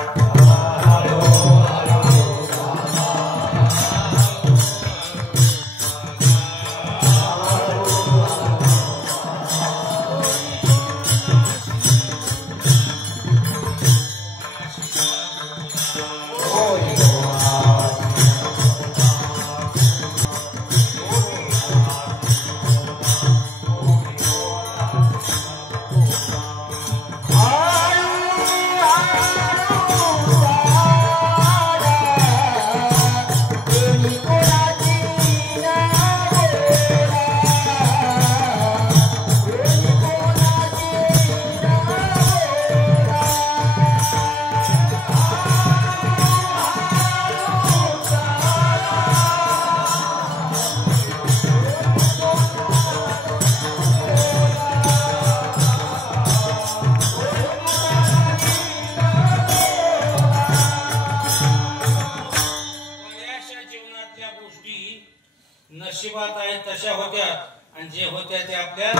नशिबात आहेत तशा होत्या आणि जे होत्या ते आपल्या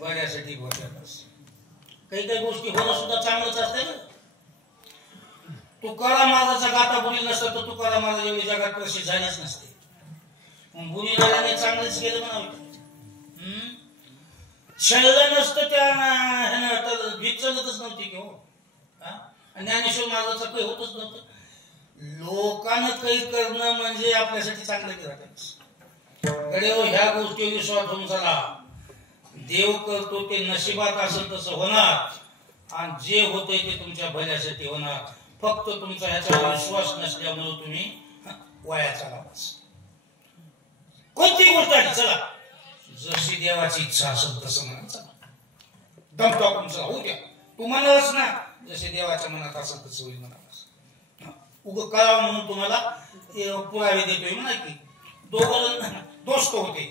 बऱ्यासाठी होत्या काही काही गोष्टी होणं सुद्धा चांगलंच असते ना तुकाराम महाराजाचा गाथा बुरी नसतं तर तुकाराम महाराज एवढी जगात प्रसिद्ध झालीच नसते बुरी नाराने चांगलंच केलं म्हणावं छळलं नसतं त्या तर भीक चालतच नव्हती की हो ज्ञानेश्वर महाराजाचं काही होतच नव्हतं लोकांना काही करणं म्हणजे आपल्यासाठी चांगलं केलं कडे ह्या गोष्टी विश्वास होऊन चला देव करतो ते नशिबात असेल तसं होणार आणि जे होते ते तुमच्या भल्यासाठी होणार फक्त तुमचा ह्याच्यावर विश्वास नसल्यामुळे तुम्ही वाया चालावाच कोणती गोष्ट आली चला जशी देवाची इच्छा असेल तसं म्हणा चला दम टाकून चला होऊ द्या तू म्हणालच ना जसे देवाच्या मनात असेल तसं होईल म्हणा उग कळावं म्हणून तुम्हाला पुरावे देतोय म्हणा की दोघं दोस्त होते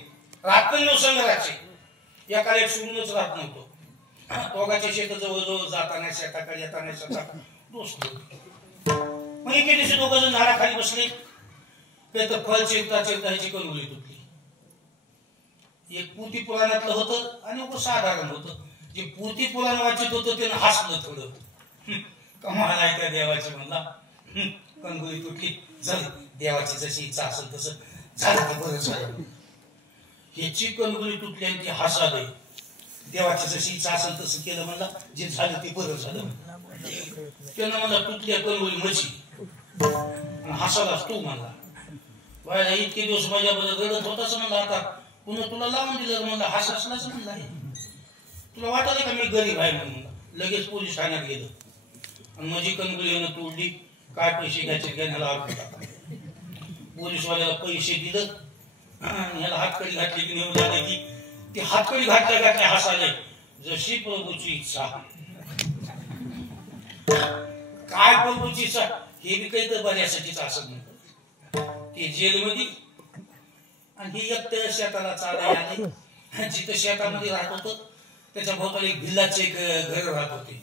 रात्र संघराचे एका एक सोडूनच राहत नव्हतो दोघांचे शेत जवळजवळ जाताना शेताकडे येताना शेतात दोस्त होते मग एके दिवशी दोघं जण झाडाखाली बसले तर फळ चिरता चिरता ह्याची कणगुली तुटली एक पूर्ती पुराणातलं होतं आणि एक साधारण होतं जे पूर्ती पुराण वाचित होतं त्यानं हसलं थोडं कमाल आहे त्या देवाचं म्हणला कणगुली तुटली झाली देवाची जशी इच्छा असेल तसं झालं ते बरं झालं ह्याची कणगुली तुटली आणि ती हसाले देवाची जशी इच्छा असेल तसं केलं म्हणला जे झालं ते बरं झालं त्यानं मला तुटल्या कणगुली मची हसालाच तू म्हणला व्हायला इतके दिवस माझ्याबद्दल रडत होताच म्हणला आता पुन्हा तुला लावून दिलं म्हणला हस असलाच म्हणला तुला वाटलं का मी गरीब आहे म्हणून लगेच पोलीस ठाण्यात गेलं आणि माझी कणगुली तोडली काय पैसे घ्यायचे घेण्याला आलो. पोलीसवाल्याला पैसे दिलं आणि ह्याला हातकडी घातली की नेऊन झाले की ती हातकडी घातल्या घातल्या हसाले जशी प्रभूची इच्छा. काय प्रभूची इच्छा हे बी काही तर बऱ्यासाठीच असं म्हणतो. ते जेलमध्ये आणि ही एकट्या शेताला चालायला आले. जिथं शेतामध्ये राहत होतं त्याच्या भोवताली एक भिल्लाचे घर राहत होते.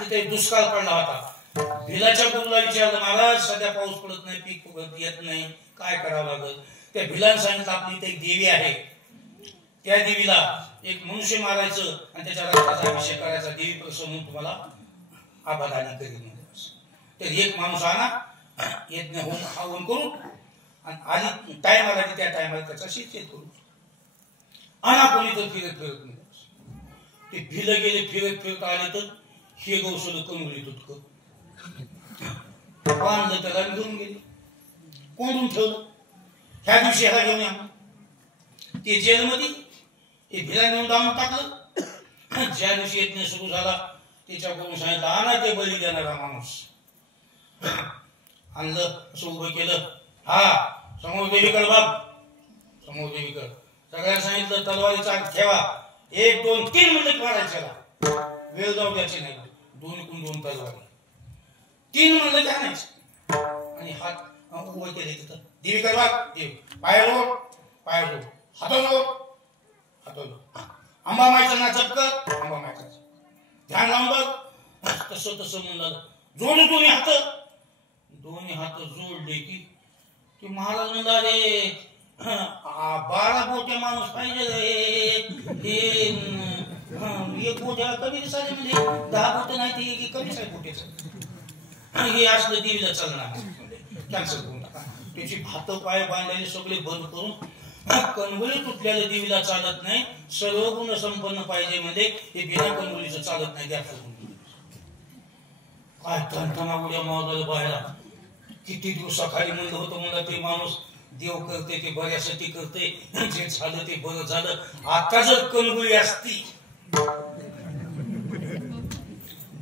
तिथे दुष्काळ पडला होता. भिलाच्या गुरुला विचारलं महाराज सध्या पाऊस पडत नाही, पीक येत नाही, काय करावं लागेल. त्या भिलाने सांगितलं आपली इथे एक देवी आहे, त्या देवीला एक मनुष्य मारायचं आणि त्याच्या रक्ताचा अभिषेक करायचा, देवी प्रसन्न तुम्हाला आबादानी करेल. तर एक माणूस आणा, यज्ञ होऊन हवन करू आणि आधी टाइम आला की त्या टायमाला त्याचा शेत करू. आणा कोणी तर फिरत फिरत नाही. ते भिलं गेले, फिरत फिरत आले तर हे गौसलं कमवली तुटकं बांधलं त्याला घेऊन गेले, कोंडून ठेवलं. ह्या दिवशी ह्याला घेऊन या ते जेलमध्ये ते भिला नेऊन दामून टाकलं. ज्या दिवशी यज्ञ सुरू झाला त्याच्याकडून सांगितलं आणा ते बळी देणारा माणूस. आणलं, असं उभं केलं. हा समोर देवीकडे बघ, समोर देवीकडे. सगळ्यांना सांगितलं तलवारीचा ठेवा, 1 2 3 मिनिट मारायच्याला, वेळ जाऊ द्यायची नाही. 2 तलवारी 3 म्हणलं की आणायचं आणि हात उभं केले तिथं. देवीकडे बघ, देव पायावर पायावर हातावर आंबा मायचा ना चपक, आंबा मायचा ध्यान लावून बघ. तसं तसं म्हणलं. जोडू दोन्ही हात जोडले की महाराज म्हणला रे 12 बोटे माणूस पाहिजे रे. एक बोट्याला कमी दिसायला म्हणजे 10 बोट नाही ते की कमीच आहे बोट्याचं. हे असलं देवीला चालणार, कॅन्सल करून टाका. त्याची भात पाय बांधलेले सगळे बंद करून कणगोली तुटल्याला देवीला चालत नाही. सर्व गुण संपन्न पाहिजे म्हणजे हे बिना कणगोलीचं चालत नाही. काय तणतणा उड्या मावला बाहेर. किती दिवसाखाली म्हणलं होतं मला ते माणूस देव करते ते बऱ्यासाठी करते, जे झालं ते बरं झालं. आता जर कणगोळी असती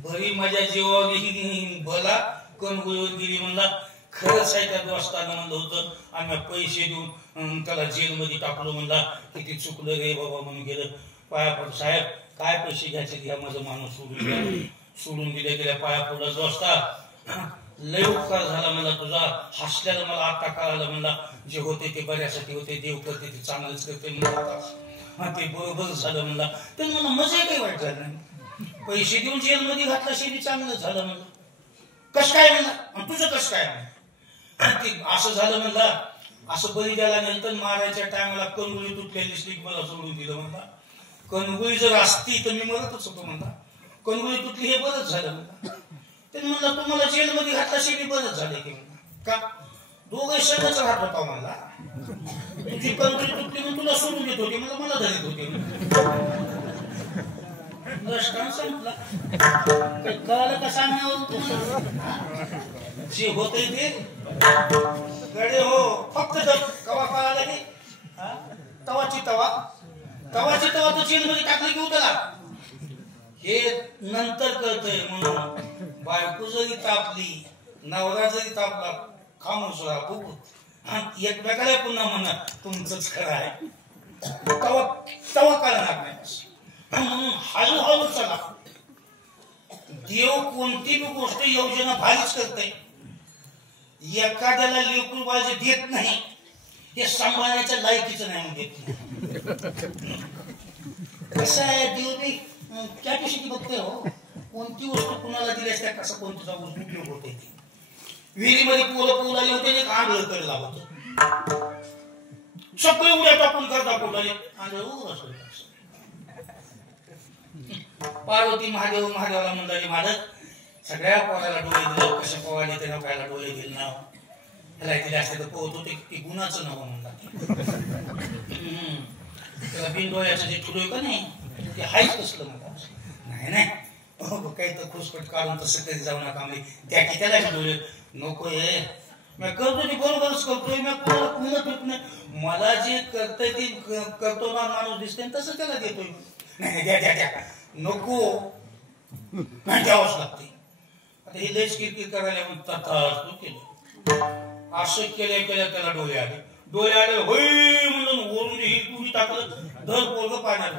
बरी मजा जीवावली भला कणगोळीवर गेली. म्हणला खरंच आहे त्या दोस्तानं म्हणलं होतं आम्ही पैसे देऊन त्याला जेलमध्ये टाकलो. म्हणला किती चुकलं रे बाबा म्हणून गेलं. पाया पड साहेब काय पैसे घ्यायचे घ्या, माझं माणूस सोडून दिले गेल्या पाया पडला. दोस्ता लय उपकार झाला मला तुझा, हसल्यानं मला आता कळालं. म्हणला जे होते ते बऱ्यासाठी होते, देव करते ते चांगलंच करते म्हणला, ते बरोबर झालं म्हणला. तर मला मजा काही वाईट झालं नाही. पैसे देऊन जेलमध्ये घातला शेती चांगलं झालं म्हणलं. कसं काय म्हणला, तुझं कसं काय ते असं झालं म्हणला. असं बळी द्यायला नंतर मारायच्या टायमाला कणगोळी तुटलेली दिसली की मला सोडून दिलं म्हणला. कणगोळी जर असती तर मी मरतच होतो म्हणला. कणगोळी तुटली हे बरंच झालं म्हणला. त्यांनी म्हणलं तुम्हाला जेलमध्ये घातला शेती बरंच झाले की म्हणला. का दोघं सगळंच राहत होता म्हणला. तुझी कणगोळी तुटली म्हणून तुला सोडून देत होती म्हणलं, मला धरीत होते. सांगितलं कळालं का सांगण्यावर जे होतंय ते गडे हो. फक्त कवा कळाला की तवाची तवा तर जेलमध्ये टाकली की उतला हे नंतर कळतंय. म्हणून बायको जरी तापली, नवरा जरी तापला, खामोश राहा बघू एकमेकाला पुन्हा म्हणा तुमचंच खरं आहे. तवा कळणार नाही. म्हणून हळूहळू चला. देव कोणती बी गोष्ट योजना भारीच करते. एखाद्याला लेकरू बाळजे देत नाही हे सांभाळण्याच्या लायकीचं नाही म्हणजे कसं आहे. देव बी त्यापेक्षा बघतोय हो कोणती वस्तू कुणाला दिल्यास त्या कसा कोणत्याचा उपयोग होते. विहिरीमध्ये पोरं पोहू लागले होते एक आंधळ करला होतं. सगळे उड्या टाकून करता पोटाले आंधळ. पार्वती महादेवाला मंडळी मारत सगळ्या पोराला डोळे दिलं. कसं पोवाले त्याला कायला डोळे दिले नाव ह्याला दिले असते तर पोहत होते ते गुणाचं नाव म्हणतात. त्याला बिन डोळ्याचं जे ठुलोय का नाही ते हायच कसलं म्हणतात. नाही काही तर खुसपट काढून तसं कधी जाऊ नका म्हणजे त्या की त्याला डोळे नको हे मी करतो ते बरोबरच करतोय. मी कोणाला पुन्हा देत नाही. मला जे करतंय ते करतो ना माणूस दिसते तसं त्याला देतोय. नाही द्या नको नाही द्यावंच लागते. हे लयच किरकिर करायला म्हणून केलं. असं केल्या त्याला डोळे आले होय म्हणून वरून ही कुणी टाकलं धर पोरग पाण्यात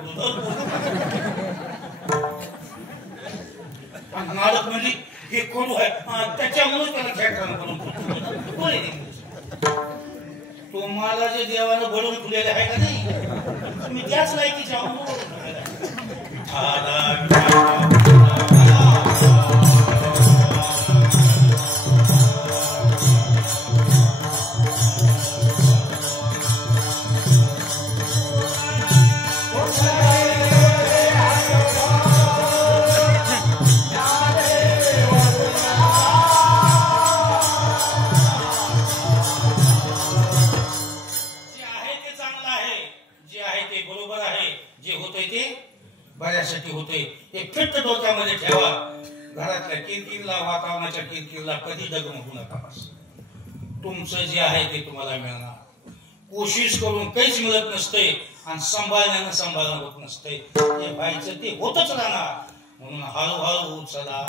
मालक म्हणजे हे कडू आहे त्याच्यामुळेच त्याला खेळताना करून तुम्हाला जे देवानं बोलून ठेवलेले आहे का नाही तुम्ही त्याच लायकीच्या बऱ्यासाठी होते. एक फिट्ट डोक्यामध्ये ठेवा. घरातल्या किरकिरला वातावरणाच्या किरकिरला कधी डगमगू नका. तुमचं जे आहे ते तुम्हाला मिळणार. कोशिश करून काहीच मिळत नसते आणि सांभाळण्यानं सांभाळणं होत नसते. ते व्हायचं ते होतच राहणार. म्हणून हळूहळू चला.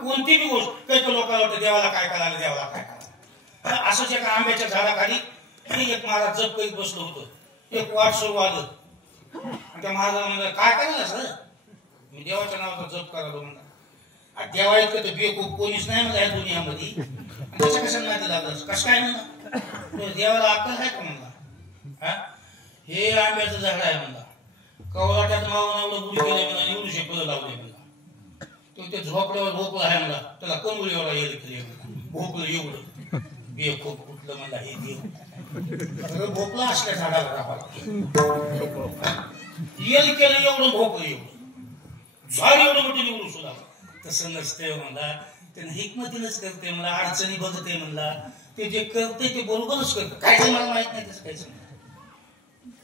कोणती बी गोष्ट काही लोकांना वाटतं देवाला काय करायला देवाला काय करायला. असंच एका आंब्याच्या झाडाखाली एक महाराज जप करीत बसलो होतो. एक वाट सुरू आलं आणि त्या महाराजाला म्हणलं काय करायला सर. मी देवाच्या नावाचा जप करायला म्हणला. देवा इतकं तर बेकूफ कोणीच नाही म्हणलं या दुनियामध्ये. आणि त्याच्या कशाला माहिती लागलं कसं काय म्हणलं देवाला अक्कल आहे का म्हणला. हे आंब्याचं झाड आहे म्हणला. कवलाट्यात मावून एवढं बुडी केलंय म्हणला. एवढी शेपलं लावले म्हणला. तो ते झोपल्यावर भोपळा आहे म्हणला. त्याला कंगुळी एवढा येईल केले म्हणला. भोपळं एवढं बेकूफ कुठलं म्हणला हे देव भोपळा असल्या झाडाला राहावा येल केलं एवढं भोपळं एवढं झाड एवढं मोठं निवडून सुद्धा तसं नसतंय म्हणला. त्यानं हिकमतीनच करते म्हणला. अडचणी बघते म्हणला. ते जे करते ते बरोबरच करते. काय मला माहित नाही तसं काहीच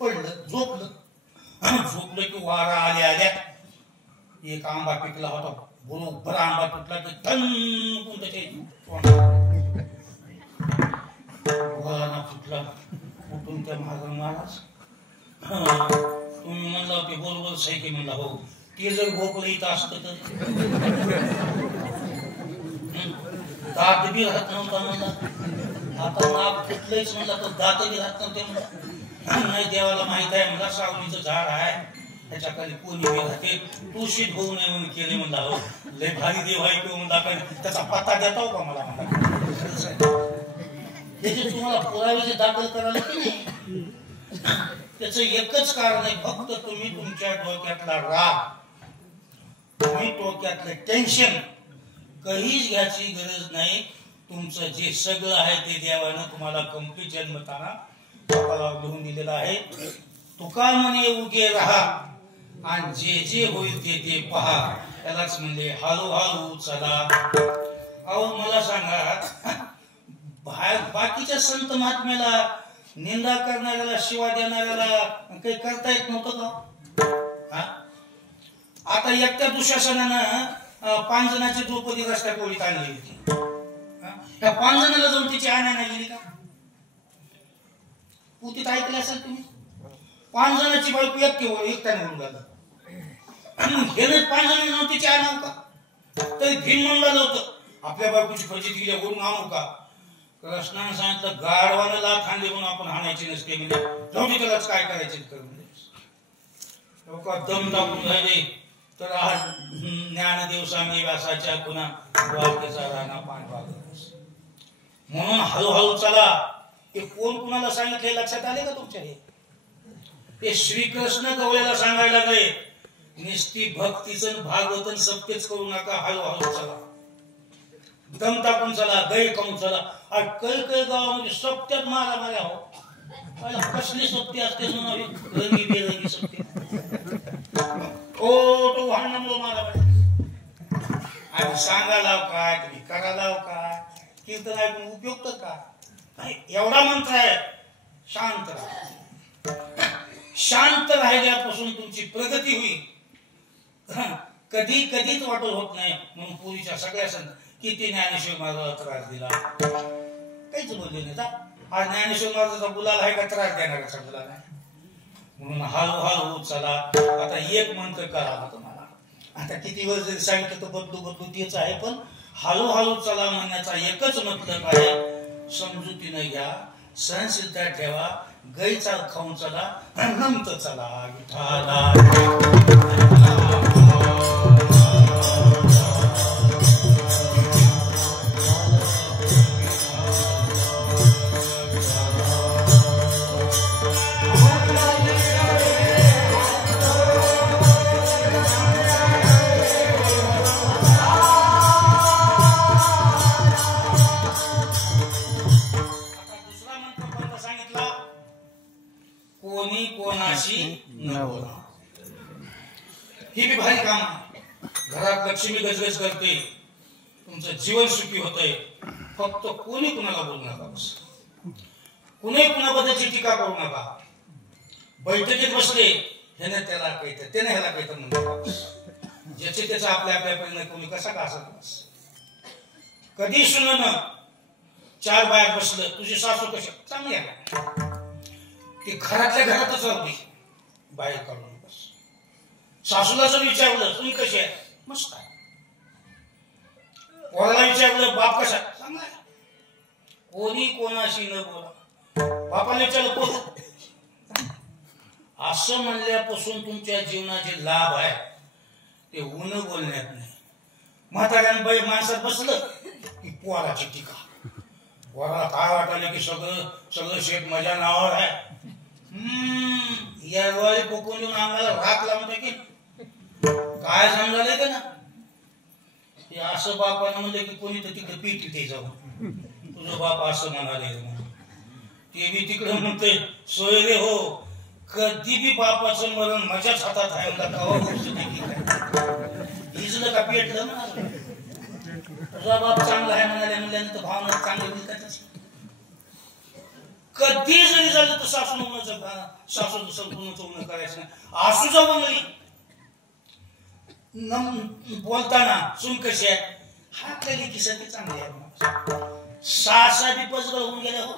पडलं झोपलं की वारा आल्या एक आंबा पिकला होता. बरोबर आंबा तुटला तर ठणकून त्याचे फुटला उठून त्या महाराज तुम्ही म्हणला ते बरोबर सायकी म्हणला हो ते जर भोपळं इथं असतं तर दात बी राहत नव्हता म्हणला. आता नाक फुटलंच म्हणला तर दात बी राहत नव्हते म्हणला. नाही देवाला माहित आहे म्हणला सावलीचं झाड आहे त्याच्या खाली कोणी बी राहते दूषित होऊ नये म्हणून केले म्हणला. हो लय भारी देव आहे किंवा म्हणला काय त्याचा पत्ता देता का मला म्हणला. त्याचे तुम्हाला पुरावे जे दाखल करायला की नाही त्याचं एकच कारण आहे फक्त तुम्ही तुमच्या डोक्यातला राग तुम्ही डोक्यातलं टेन्शन काहीच घ्यायची गरज नाही. तुमचं जे सगळं आहे ते देवानं तुम्हाला कंप्लीट जन्मताना लिहून दिलेलं आहे. तुका म्हणे उगे राहा आणि जे जे होईल ते ते पहा. त्यालाच म्हणजे हळूहळू चला. अहो मला सांगा बाकीच्या संत महात्म्याला निंदा करणाऱ्याला शिवा देणाऱ्याला काही करता येत नव्हतं का. आता एकट्या दुःशासनानं 5 जणांची द्रौपदी रस्त्यात ओळीत आणली होती. त्या 5 जणांना जाऊन तिची आणायला गेली का. पुतीत ऐकलं असेल तुम्ही. 5 जणांची बायको एकट्याने होऊन झालं. हे 5 जणांना जाऊन तिची आणावं का तरी भीम म्हणलं होतं आपल्या बायकोची फजिती गेल्या वरून आणू का. कृष्णाने सांगितलं गाढवानं लाथ हाणली म्हणून आपण हाणायची नसते म्हणजे जाऊ त्यालाच काय करायचे करून लोक दम दाखवून राहिले. तर आज ज्ञानदेव स्वामी व्यासाच्या पुन्हा द्वारकेचा राणा पांडवा म्हणून हळूहळू चला. हे कोण कुणाला सांगितले लक्षात आले का तुमच्या. हे श्रीकृष्ण गवळ्याला सांगायला लागले निस्ती भक्तीचं भागवतन सत्तेच करू नका. हळूहळू चला. दम टाकून चला. गै खाऊन चला. काही गावामध्ये सप्त्यात मारामाऱ्या हो कसली सत्य असते रंगी बेरंगी सत्य तो वाहनामुळे मारामारी. आणि सांगायला काय तुम्ही करायला काय कीर्तन ऐकून उपयोग का. एवढा मंत्र आहे शांत राहा. शांत राहिल्यापासून तुमची प्रगती होईल. कधी कधीच वाटत होत नाही. म्हणून पूर्वीच्या सगळ्या संत किती ज्ञानेश्वर महाराजाला त्रास दिला काहीच बोलले नाही. हा ज्ञानेश्वर महाराजाचा गुलाल आहे का त्रास देणाऱ्याचा गुलाल आहे. म्हणून हळूहळू चला. आता एक मंत्र करा तुम्हाला. आता किती वेळ जरी सांगितलं तर बदलू तेच आहे पण हळूहळू चला म्हणण्याचा एकच मतलब आहे, समजुतीने घ्या, सहनशीलता ठेवा, गैचा खाऊन चला, नंतर चला विठाला. कोणी कोणाशी न बोला. ही बी भारी काम आहे. घरात लक्ष्मी गजगज करते, तुमचं जीवन सुखी होतंय. फक्त कोणी कुणाला बोलू नका. बस कुणी कुणाबद्दलची टीका करू नका. बैठकीत बसले, ह्याने त्याला काहीत, त्याने ह्याला काहीत म्हणू नका. ज्याचे त्याचा आपल्या आपल्या परीने कोणी कसा का असत. बस कधी सुनन चार बाहेर बसलं, तुझी सासू कशी चांगली आहे, ती घरातल्या घरातच राहते, बाहेर काढून बस. सासूला जर विचारलं तुम्ही कशी आहे, मस्त आहे. पोराला विचारलं बाप कसा, चांगला आहे. कोणी कोणाशी न बोला. बापाला विचारलं पोर, असं म्हणल्यापासून तुमच्या जीवनाचे लाभ आहे ते ऊन बोलण्यात नाही. म्हाताऱ्यानं बाई माणसात बसलं की पोराची टीका. पोराला काय वाटायला की सगळं शेत माझ्या नावावर आहे. या रवाळी पोकून देऊन अंगाला राख लावून टाकेल. काय समजायला का ना, हे असं बापानं म्हणलं की कोणी तर तिकडे पीठ तिथे जाऊ, तुझं बाप असं म्हणाले. ते बी तिकडे म्हणते सोय रे हो, कधी बी बापाचं मरण माझ्याच हातात आहे. हिजलं का पेटलं ना, तुझा बाप चांगला आहे म्हणाले म्हणल्यानंतर भावना चांगली मिळतात. कधी जरी झालं तर सासू सासू संपूर्ण करायचं नाही. असू जाऊ नाही बोलताना सुन कशी आहे, हा काही किस्सा चांगली आहे. सासा बी पजगळ होऊन गेल्या हो.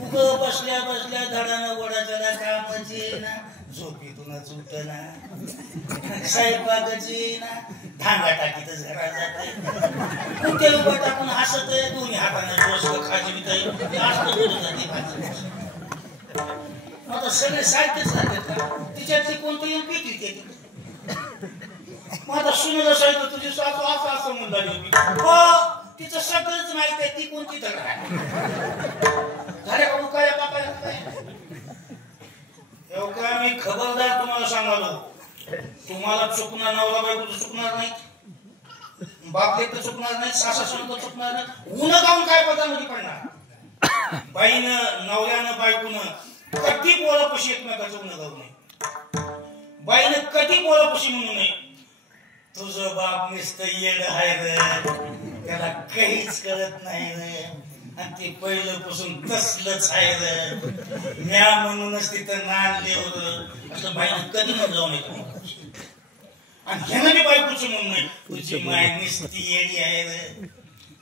उग बसल्या बसल्या धडानं वडाच्या कामाची ना, झोपीतूनच उठना, स्वयंपाकाची ना, धांगा टाकीतच घरात जाते. कुठे उभं टाकून हसत आहे, दोन्ही हाताने रोज खाजी बी आता सगळे सारखेच राहतात का, तिच्यातली कोणतं येऊन पिती ते. मग आता सुनेला सांगितलं तुझी सासू असं असं म्हणून होती, तिचं सगळंच माहित आहे, ती कोणती तर झाले का काय काय. मी खबरदार तुम्हाला सांगालो, तुम्हाला चुकणार नवरा बायको चुकणार नाही, बाप लेक चुकणार नाही, सासा सुन चुकणार नाही. ऊन गाऊन काय पदामध्ये पडणार. बाईनं नवऱ्यानं बायकोनं कधी पोळापशी एकमेकाचं ऊन गाऊ नये. बाईनं कधी पोळापशी म्हणू नये तुझं बाप नुसतं येड आहे रे, त्याला काहीच कळत नाही रे, आणि ते पहिल्यापासून तसलंच आहे रे, म्या म्हणूनच तिथं नान देव असं बाईनं कधी म्हणून जाऊ नये. आणि ह्यानं बी बायकोचं म्हणून नाही, तुझी माय नुसती येडी आहे रे,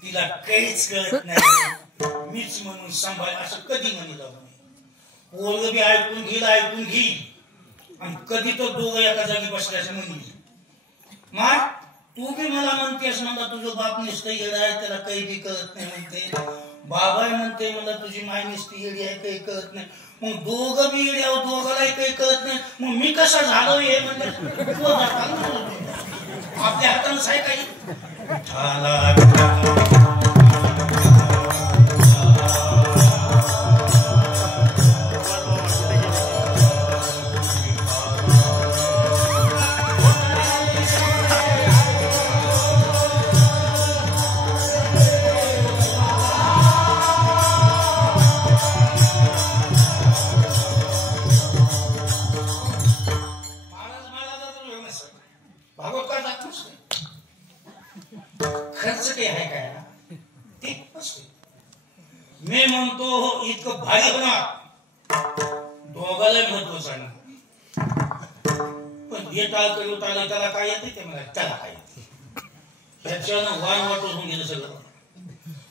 तिला काहीच कळत नाही, मीच म्हणून सांभाळ असं कधी म्हणे जाऊ नये. पोरग बी ऐकून घेईल आणि कधी तो दोघं एका जागी बसल्याचं म्हणेल. मग तू बी मला म्हणतेस म्हणला तुझं बाप नुसतं येड आहे, त्याला काही बी कळत नाही म्हणते. बाबा म्हणते मला तुझी माय नुसती येडी आहे, काही कळत नाही. मग दोघं बी येडी आहोत, दोघालाही काही कळत नाही, मग मी कसा झालो हे म्हणलं. आपल्या हातानंच आहे काही. खर्च काही आहे काय ना, ते मी म्हणतो इतकं भारी होणार, दोघाला महत्वाचं आहे. पण हे टाळकं टाळलं त्याला काय येते ते मला त्याला काय येते, ह्याच्यानं वाण वाटून होऊन गेलं सगळं.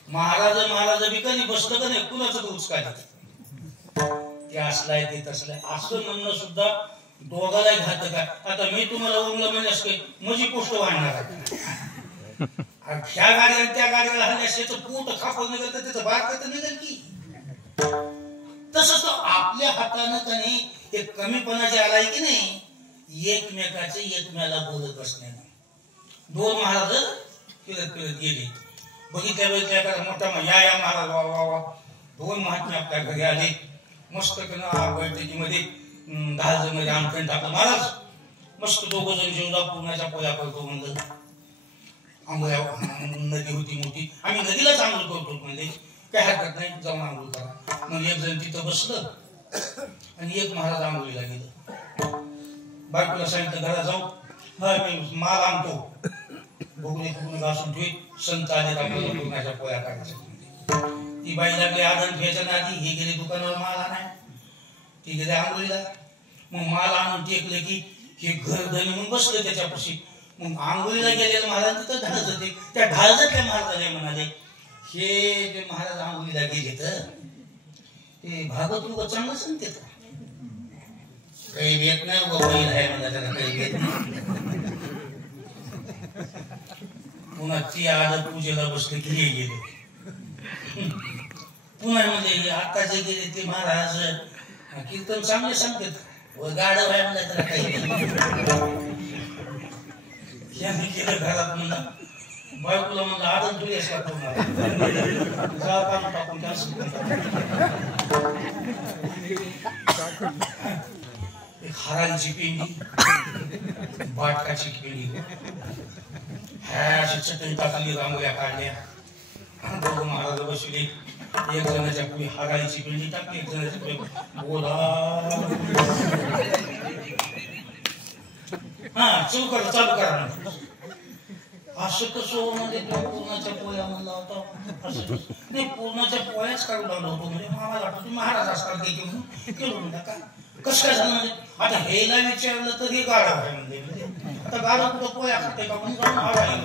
महाराज बी कधी बसलं का नाही कुणाचं दूच काय ते असलाय ते तसलाय असं म्हणणं सुद्धा दोघालाही घातक आहे. आता मी तुम्हाला उमलं म्हणजे असं माझी गोष्ट वाढणार आहे. ह्या गाडीला त्या गाडीला हल्ल्याशिवाय पोट खापड निघत तर त्याचं बारकं तर निघेल की. तसंच आपल्या हातानं कणी एक कमीपणा जे आलाय की नाही, एकमेकाचे एकमेकाला बोलत बसणे. दोन महाराज फिरत फिरत गेले. बघितल्या बघितल्या मोठा या महाराज वा वा वा. दोन महात्मे आपल्या घरी आले. मस्त बैठकीमध्ये 10 जण मध्ये आमटण टाकलं. महाराज मस्त 2 जण जेवढा पूर्णाच्या पोळ्या करतो म्हणलं. आंघोळ्या नदी होती मोठी, आम्ही नदीलाच आंघोळ करतो म्हणजे काय हरकत नाही, जाऊन आंघोळ करा. मग एक जण तिथं बसलं आणि एक महाराज आंघोळीला गेलं. बायकोला सांगितलं घरात जाऊ, मी माल आणतो, बघून फुगून घासून ठेवी, संत आले आपल्याला पूर्णाच्या पोळ्या काढायच्या. ती बाई लागली आनंद घ्यायच्या नादी, हे गेले दुकानावर माल आणाय, ती गेले आंघोळीला. मग माल आणून टेकले की हे घर धनी मग बसले त्याच्यापाशी. मग आंघोळीला गेले महाराज तिथं ढाळत होते. त्या ढाळजातल्या महाराजाने म्हणाले, हे जे महाराज आंघोळीला गेले तर ते भागवत लोक चांगलं सांगते, काही येत नाही बैल आहे मला, त्याला काही येत नाही. पुन्हा ती आलं पूजेला बसले की हे गेले. पुन्हा म्हणजे आता जे गेले ते महाराज कीर्तन चांगले सांगतात, गाडव आहे म्हणलं त्याला काही यांनी केलं घरात. म्हणला बायकोला म्हणलं आदन तुझ्या टाकून हारांची पेंडी, बाटकाची पेंडी, ह्या चटणी टाकली, रांगोळ्या काढल्या. दोघं महाराज बसले. एक जणाच्या पुढे हारांची पेंडी टाकली, एक जणाच्या पुढे बोला चालू करा. असं कसं म्हणजे पूर्णाच्या पोळ्या म्हणला होता, असं नाही पूर्णाच्या पोळ्याच काढू लागलो होतो. म्हणजे आम्हाला वाटतं तुम्ही महाराज असतात केलं म्हणता का, कसं काय झालं म्हणजे. आता हेला विचारलं तर हे गाडा आहे म्हणजे, आता गाडा कुठं पोळ्या खाते का म्हणून जाऊन हवा आहे.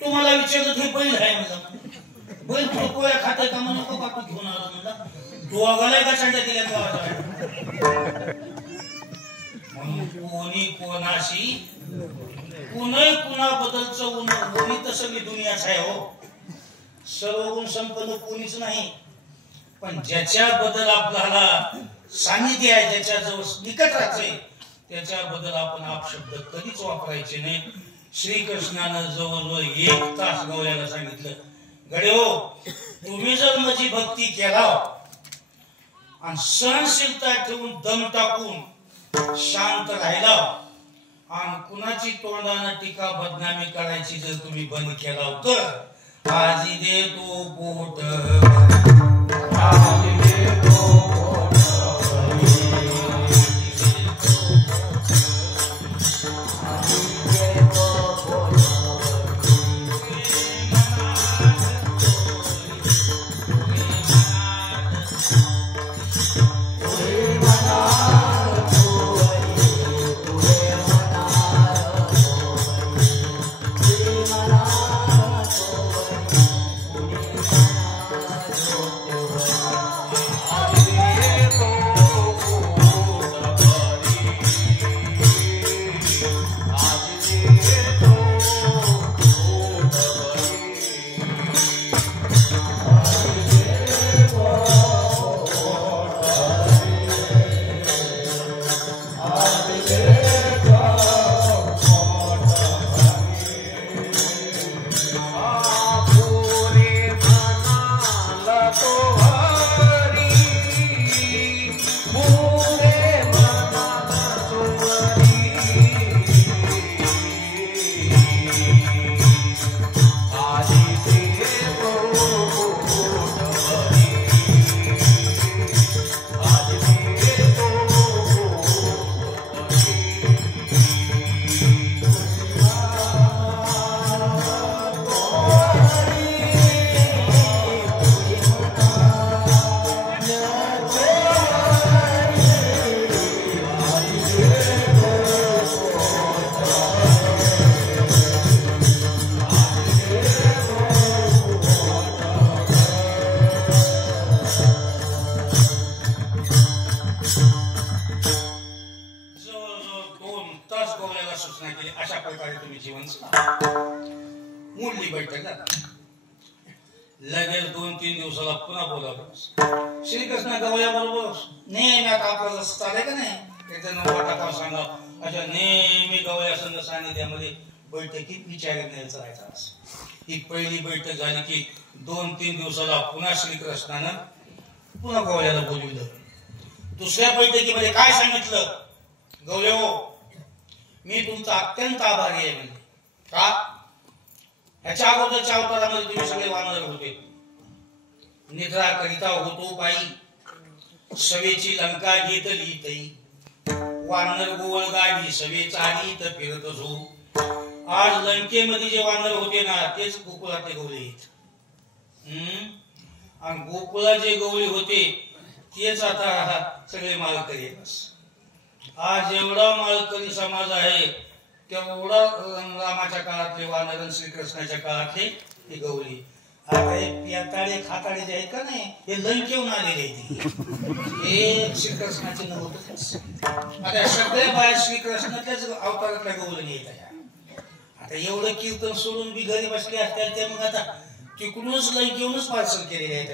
तुम्हाला विचारलं हे बैल आहे म्हणलं, बैल कुठं पोळ्या खाते का म्हणून तो काकू घेऊन आलो म्हणला. दोघाला का चांड्या दिल्या कोणी कोणाशी कुणी कुणाबद्दलच कोणी तर सगळी दुनियाच आहे हो. सर्व गुण संपन्न कोणीच नाही, पण ज्याच्याबद्दल आपल्याला सानिध्य आहे, ज्याच्याजवळ निकट राहायचंय, त्याच्याबद्दल आपण अपशब्द कधीच वापरायचे नाही. श्रीकृष्णानं जवळजवळ 1 तास गवळ्याला सांगितलं, गडे हो तुम्ही जर माझी भक्ती केला आणि सहनशीलता ठेवून दम टाकून शांत राहिला आणि कुणाची तोंडानं टीका बदनामी करायची जर तुम्ही बंद केला तर आजी दे तो पोट, आजी दे तो पोट, सूचना केली अशा प्रकारे तुम्ही जीवन सुद्धा मोडली बैठक झाली. लगेच 2-3 दिवसाला पुन्हा बोलावलं. श्रीकृष्ण गवळ्या बरोबर नेहमी आता आपलं जसं चालय का नाही त्याचं नंबर टाकावं सांगा अशा नेहमी गवळ्या संघ सानिध्यामध्ये बैठकीत विचारायचं राहायचं. ही पहिली बैठक झाली की 2-3 दिवसाला पुन्हा श्रीकृष्णानं पुन्हा गवळ्याला बोलविलं. दुसऱ्या बैठकीमध्ये काय सांगितलं, गवळ्या हो मी तुमचा अत्यंत आभारी आहे. म्हणजे का, ह्याच्या अगोदरच्या अवतारामध्ये तुम्ही सगळे वानर होते. निद्रा करिता होतो बाई सवेची लंका घेतली तई, वानर गोवळ गाडी सवे चाली तर फिरत असो. आज लंकेमध्ये जे वानर होते ना तेच गोकुळातले गवळे आहेत. आणि गोकुळात जे गवळे होते तेच आता सगळे मालकरी आहेत. आज एवढा मालकरी समाज आहे तेवढा रामाच्या काळातले वानर श्रीकृष्णाच्या काळातले ते गवळी. आता हे पियाताळे खाताळे जे आहेत का नाही हे लंकेहून आलेले आहेत. हे श्रीकृष्णाचे नव्हते. आता सगळ्या बाया श्रीकृष्णाच्याच अवतारातल्या गवळणी येत. आता एवढं कीर्तन सोडून बी घरी बसले असतात ते मग आता तिकडूनच लंकेहूनच पार्सल केलेले आहेत.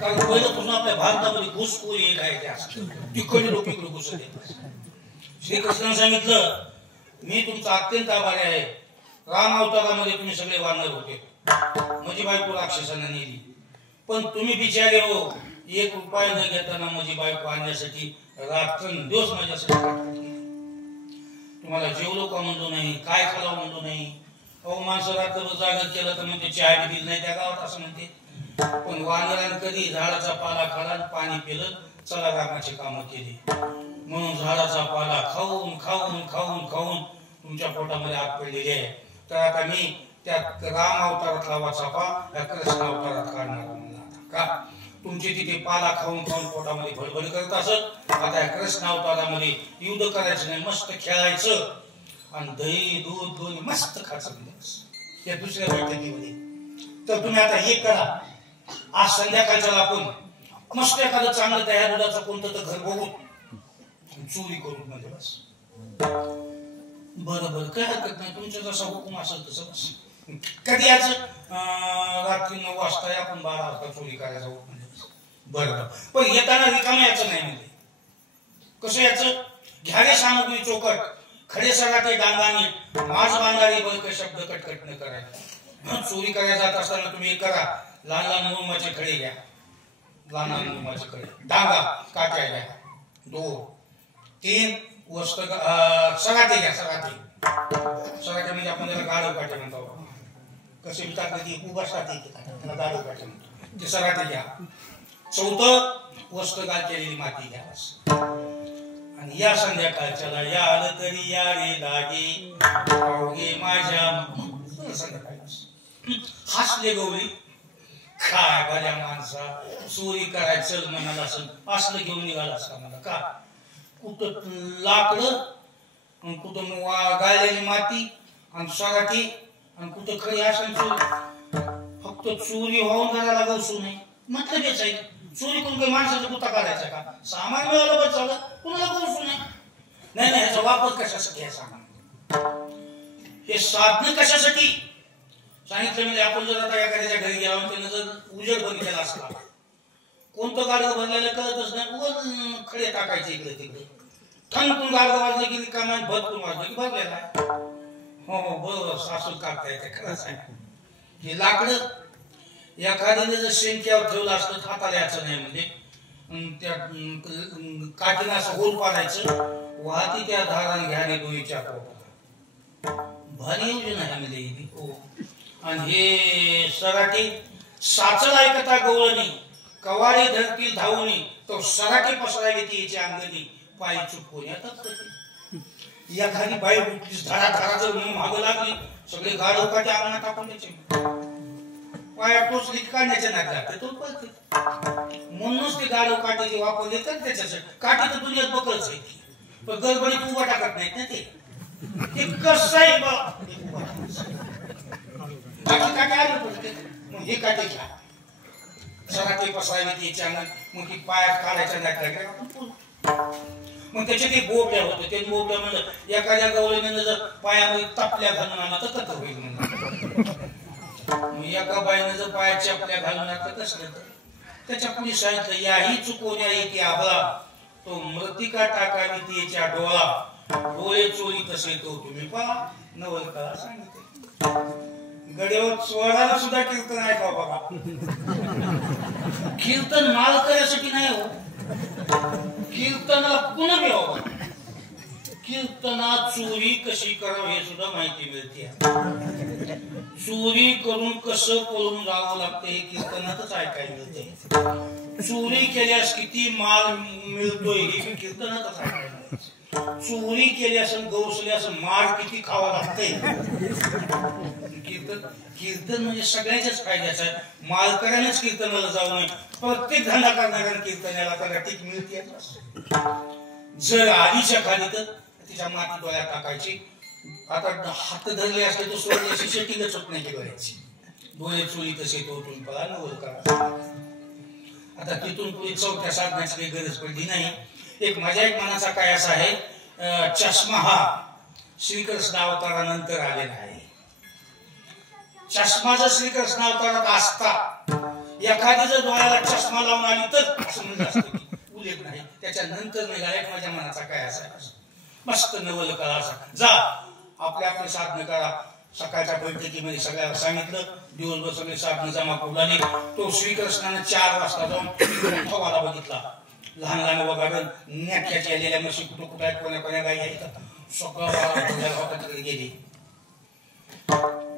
कारण पहिल्यापासून आपल्या भारतामध्ये घुसखोरी एक आहे त्या तिकडे लोक इकडे घुसत येतात. श्रीकृष्णाने सांगितलं मी तुमचा अत्यंत आभारी आहे. राम अवतारामध्ये तुम्ही सगळे वानर होते, माझी बायको राक्षसांना नेली, पण तुम्ही बिचारे हो 1 रुपया न घेताना माझी बायको आणण्यासाठी रात्रंदिवस माझ्यासाठी तुम्हाला जेवलो का म्हणलो नाही, काय खालाव म्हणलो नाही. अहो माणसं रात्रभर जागर केलं तर म्हणते चहा बी दिली नाही त्या गावात असं म्हणते. पण वानरानं कधी झाडाचा पाला खाला पाणी पिलं चला रामाची कामं केली. म्हणून झाडाचा पाला खाऊन खाऊन खाऊन खाऊन तुमच्या पोटामध्ये आग पडलेली आहे. तर आता मी त्या राम अवतारातला वाचापा या कृष्ण अवतारात काढणार म्हणला. का तुमची तिथे पाला खाऊन खाऊन पोटामध्ये भडभड करत असत. आता या कृष्ण अवतारामध्ये युद्ध करायचं नाही, मस्त खेळायचं आणि दही दूध दोन्ही मस्त खायचं या दुसऱ्या बैठकीमध्ये. तर तुम्ही आता हे करा, आज संध्याकाळच्या आपण मस्त एखादं चांगलं तयार दुधाचं कोणतं तर घर बघू चोरी करू म्हणजे बस. बरोबर काय हरकत नाही, तुमच्या जसा हुकूम असेल तसं बस. कधी याच रात्री 9 वाजता आपण 12 वाजता चोरी करायला जाऊ म्हणजे बरोबर. पण येताना रिकामा याचं नाही म्हणजे कसं याचं घ्यारे सामग्री चोकट खडे सराटे डांगाने माज बांधारी बळक शब्द कटकट न करायला. चोरी करायला जात असताना तुम्ही एक करा, लहान लहान मुरुमाचे खडे घ्या, लहान लहान मुरुमाचे खडे, डांगा काट्या घ्या, 2-3 वस्त सराटे घ्या. सराटे म्हणजे आपण त्याला गाढव काटे म्हणतो. कसे टाकले की उभा साठे त्याला गाढव काटे म्हणतो. ते सराटे घ्या. 4 वस्त गाल केलेली माती घ्या. आणि या संध्याकाळच्याला या आलं तरी या रे लागे अवघे माझ्या संध्याकाळी हसले गवळी. काय बऱ्या माणसा चोरी करायचं म्हणाला असं असलं घेऊन निघालास का मला. का कुठं लाकडं कुठं गाळलेली माती आणि सराटी आणि कुठं खरी असं फक्त चोरी होऊन घराला गवसू नाही म्हटलं बेचायचं. चोरी करून काही माणसाचा कुठं काढायचा का, सामान मिळालं बस झालं, कुणाला गवसू नाही. नाही नाही ह्याचा वापर कशासाठी आहे सामान, हे साधन कशासाठी सांगितलं. म्हणजे आपण जर आता एखाद्याच्या घरी गेला त्यानं जर उजेड बघितलेला असला कोणतं गाडगं भरलेलं कळतच नाही, उगल खडे टाकायचे इकडे तिकडे. ठणकून गाडगं वाजले की रिकाम्यात भरपूर वाजलं की भरलेला आहे. हो हो बरोबर सासून काढता येते खरंच आहे. हे लाकडं एखाद्याने जर शेंक्यावर ठेवलं असतं हाताला याचं नाही म्हणजे त्या काठीनं असं होल पाडायचं वाहती त्या धाराने घ्याने दोईच्या पोटाला. भारी योजना आहे म्हणजे ही. आणि हे सराटे साचल ऐकता गवळणी कवारी धरतील धावणी तो सराटे पसरावी ती याची अंगणी पायी चुकवून येतात. एखादी बाई उठलीस धडा धडा जर म्हणून मागं लागली सगळे गाढव काटे अंगणात टाकून द्यायचे. पाया टोचली काढण्याच्या नात्यात तो पळते. म्हणूनच ते गाढव काटे जे वापरले तर त्याच्यासाठी काटे तर दुनियात बकरच आहे पण गडबडीत उभा टाकत नाहीत ना ते कसं आहे बा. बाकी काटे आले पडते मग हे काटे घ्या सराटे पसरावी त्याच्या अंगण मग ती पायात काढायच्या नात्यात मग त्याचे ते बोबड्या होते ते बोबड्या म्हणलं एखाद्या गवळीने जर पायामध्ये तपल्या घालून आला तर कसं होईल म्हणलं एका बाईने जर पायात चपल्या घालून आला तर कसं त्याच्या पुढे सांगितलं याही चुकवण्या येते आबळा तो मृतिका टाकावी तिच्या डोळा डोळे चोरी तसे तो तुम्ही पहा नवलकला सांगितले गड्यावर स्वराला सुद्धा कीर्तन ऐका बघा कीर्तन माल करायसाठी नाही हो कीर्तनाला पुन्हा घ्यावं कीर्तनात चोरी कशी करावी हे सुद्धा माहिती मिळते चोरी करून कसं पळून जावं लागतं हे कीर्तनातच ऐकायला मिळते चोरी केल्यास किती माल मिळतोय हे कीर्तनातच ऐकायला मिळते चोरी केल्यास गवसल्यास मार किती खावा लागते कीर्तन म्हणजे सगळ्याच्याच फायद्याचं आहे मालकऱ्यानेच कीर्तनाला जाऊ नये प्रत्येक धंदा करणाऱ्या कीर्तनाला त्याला टीक मिळते जर आधीच्या खाली तर तिच्या माती डोळ्यात टाकायची आता हात धरले असले तर सोडल्याची सेटिंगच होत नाही डोळ्याची डोळे चोरी तसे तो तुम्ही पळा नवल करा आता तिथून पुढे चौथ्या साधण्याची काही गरज पडली नाही एक माझ्या एक मनाचा काय असा आहे चष्मा हा श्रीकृष्ण अवतारानंतर आलेला आहे चष्मा जर श्रीकृष्ण अवतारात असता एखादी जर डोळ्याला चष्मा लावून आली तर असं म्हणलं असतं उल्लेख नाही त्याच्यानंतर निघाला एक माझ्या मनाचा काय असा मस्त नवल करा असा जा आपल्या आपले साधनं करा सकाळच्या बैठकीमध्ये सगळ्याला सांगितलं दिवसभर सगळे साधनं जमा करू लागले तो श्रीकृष्णाने 4 वाजता जाऊन फवारा बघितला लहान लहान वगाडून नेक्याच्या आलेल्या म्हशी कुठं कुठं आहेत कोण्या कोण्या गाई आहेत सगळं गेली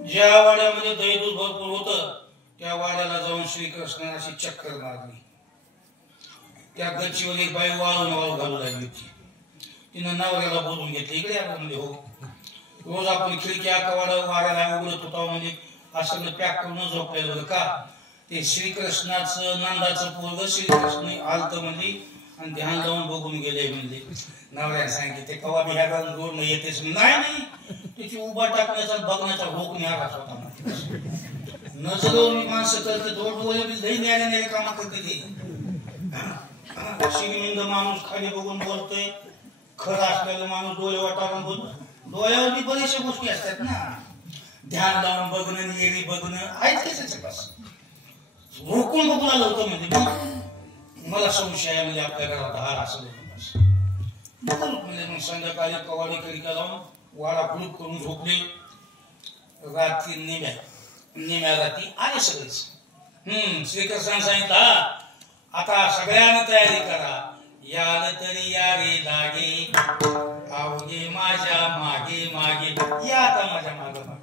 ज्या वाड्यामध्ये दही दूध भरपूर होतं त्या वाड्याला जाऊन श्रीकृष्णाने अशी चक्कर मारली त्या गच्चीवर एक बाई वाळू घालू लागली होती तिनं नवऱ्याला बोलून घेतलं इकडे आपण म्हणजे हो रोज आपण खिडक्या कवाडा वाऱ्याला उघडत होता म्हणजे असं पॅक करून झोपलेलं का ते श्रीकृष्णाचं नंदाचं पोरग श्रीकृष्ण आलत म्हणजे आणि ध्यान लावून बघून गेले म्हणजे नवऱ्याने सांगितले ते कवा बिहार जोड येतेच नाही त्याची उभा टाकण्याचा बघण्याचा रोग न्याराच होता नजरेवर माणसं करते डोळे लई न्यायाने काम करते ते श्रीमिंद माणूस खाली बघून बोलतोय खरं असलेला माणूस डोळे वाटावून बोलतो डोळ्यावर बी बरेचशा गोष्टी असतात ना ध्यान लावून बघणं निरी बघणं आहेच रोखून बघून आलं होतं म्हणजे मला संशय आहे म्हणजे आपल्या घरात हार असं म्हणजे मग संध्याकाळी कवाडी करिता लावून वाडा कुलूप करून झोपले रात्री निम्या रात्री आले सगळेच श्रीकृष्णाने सांगितलं आता सगळ्यांना तयारी करा याल तरी या रे लागे अवघे माझ्या मागे मागे या आता माझ्या मागे मागे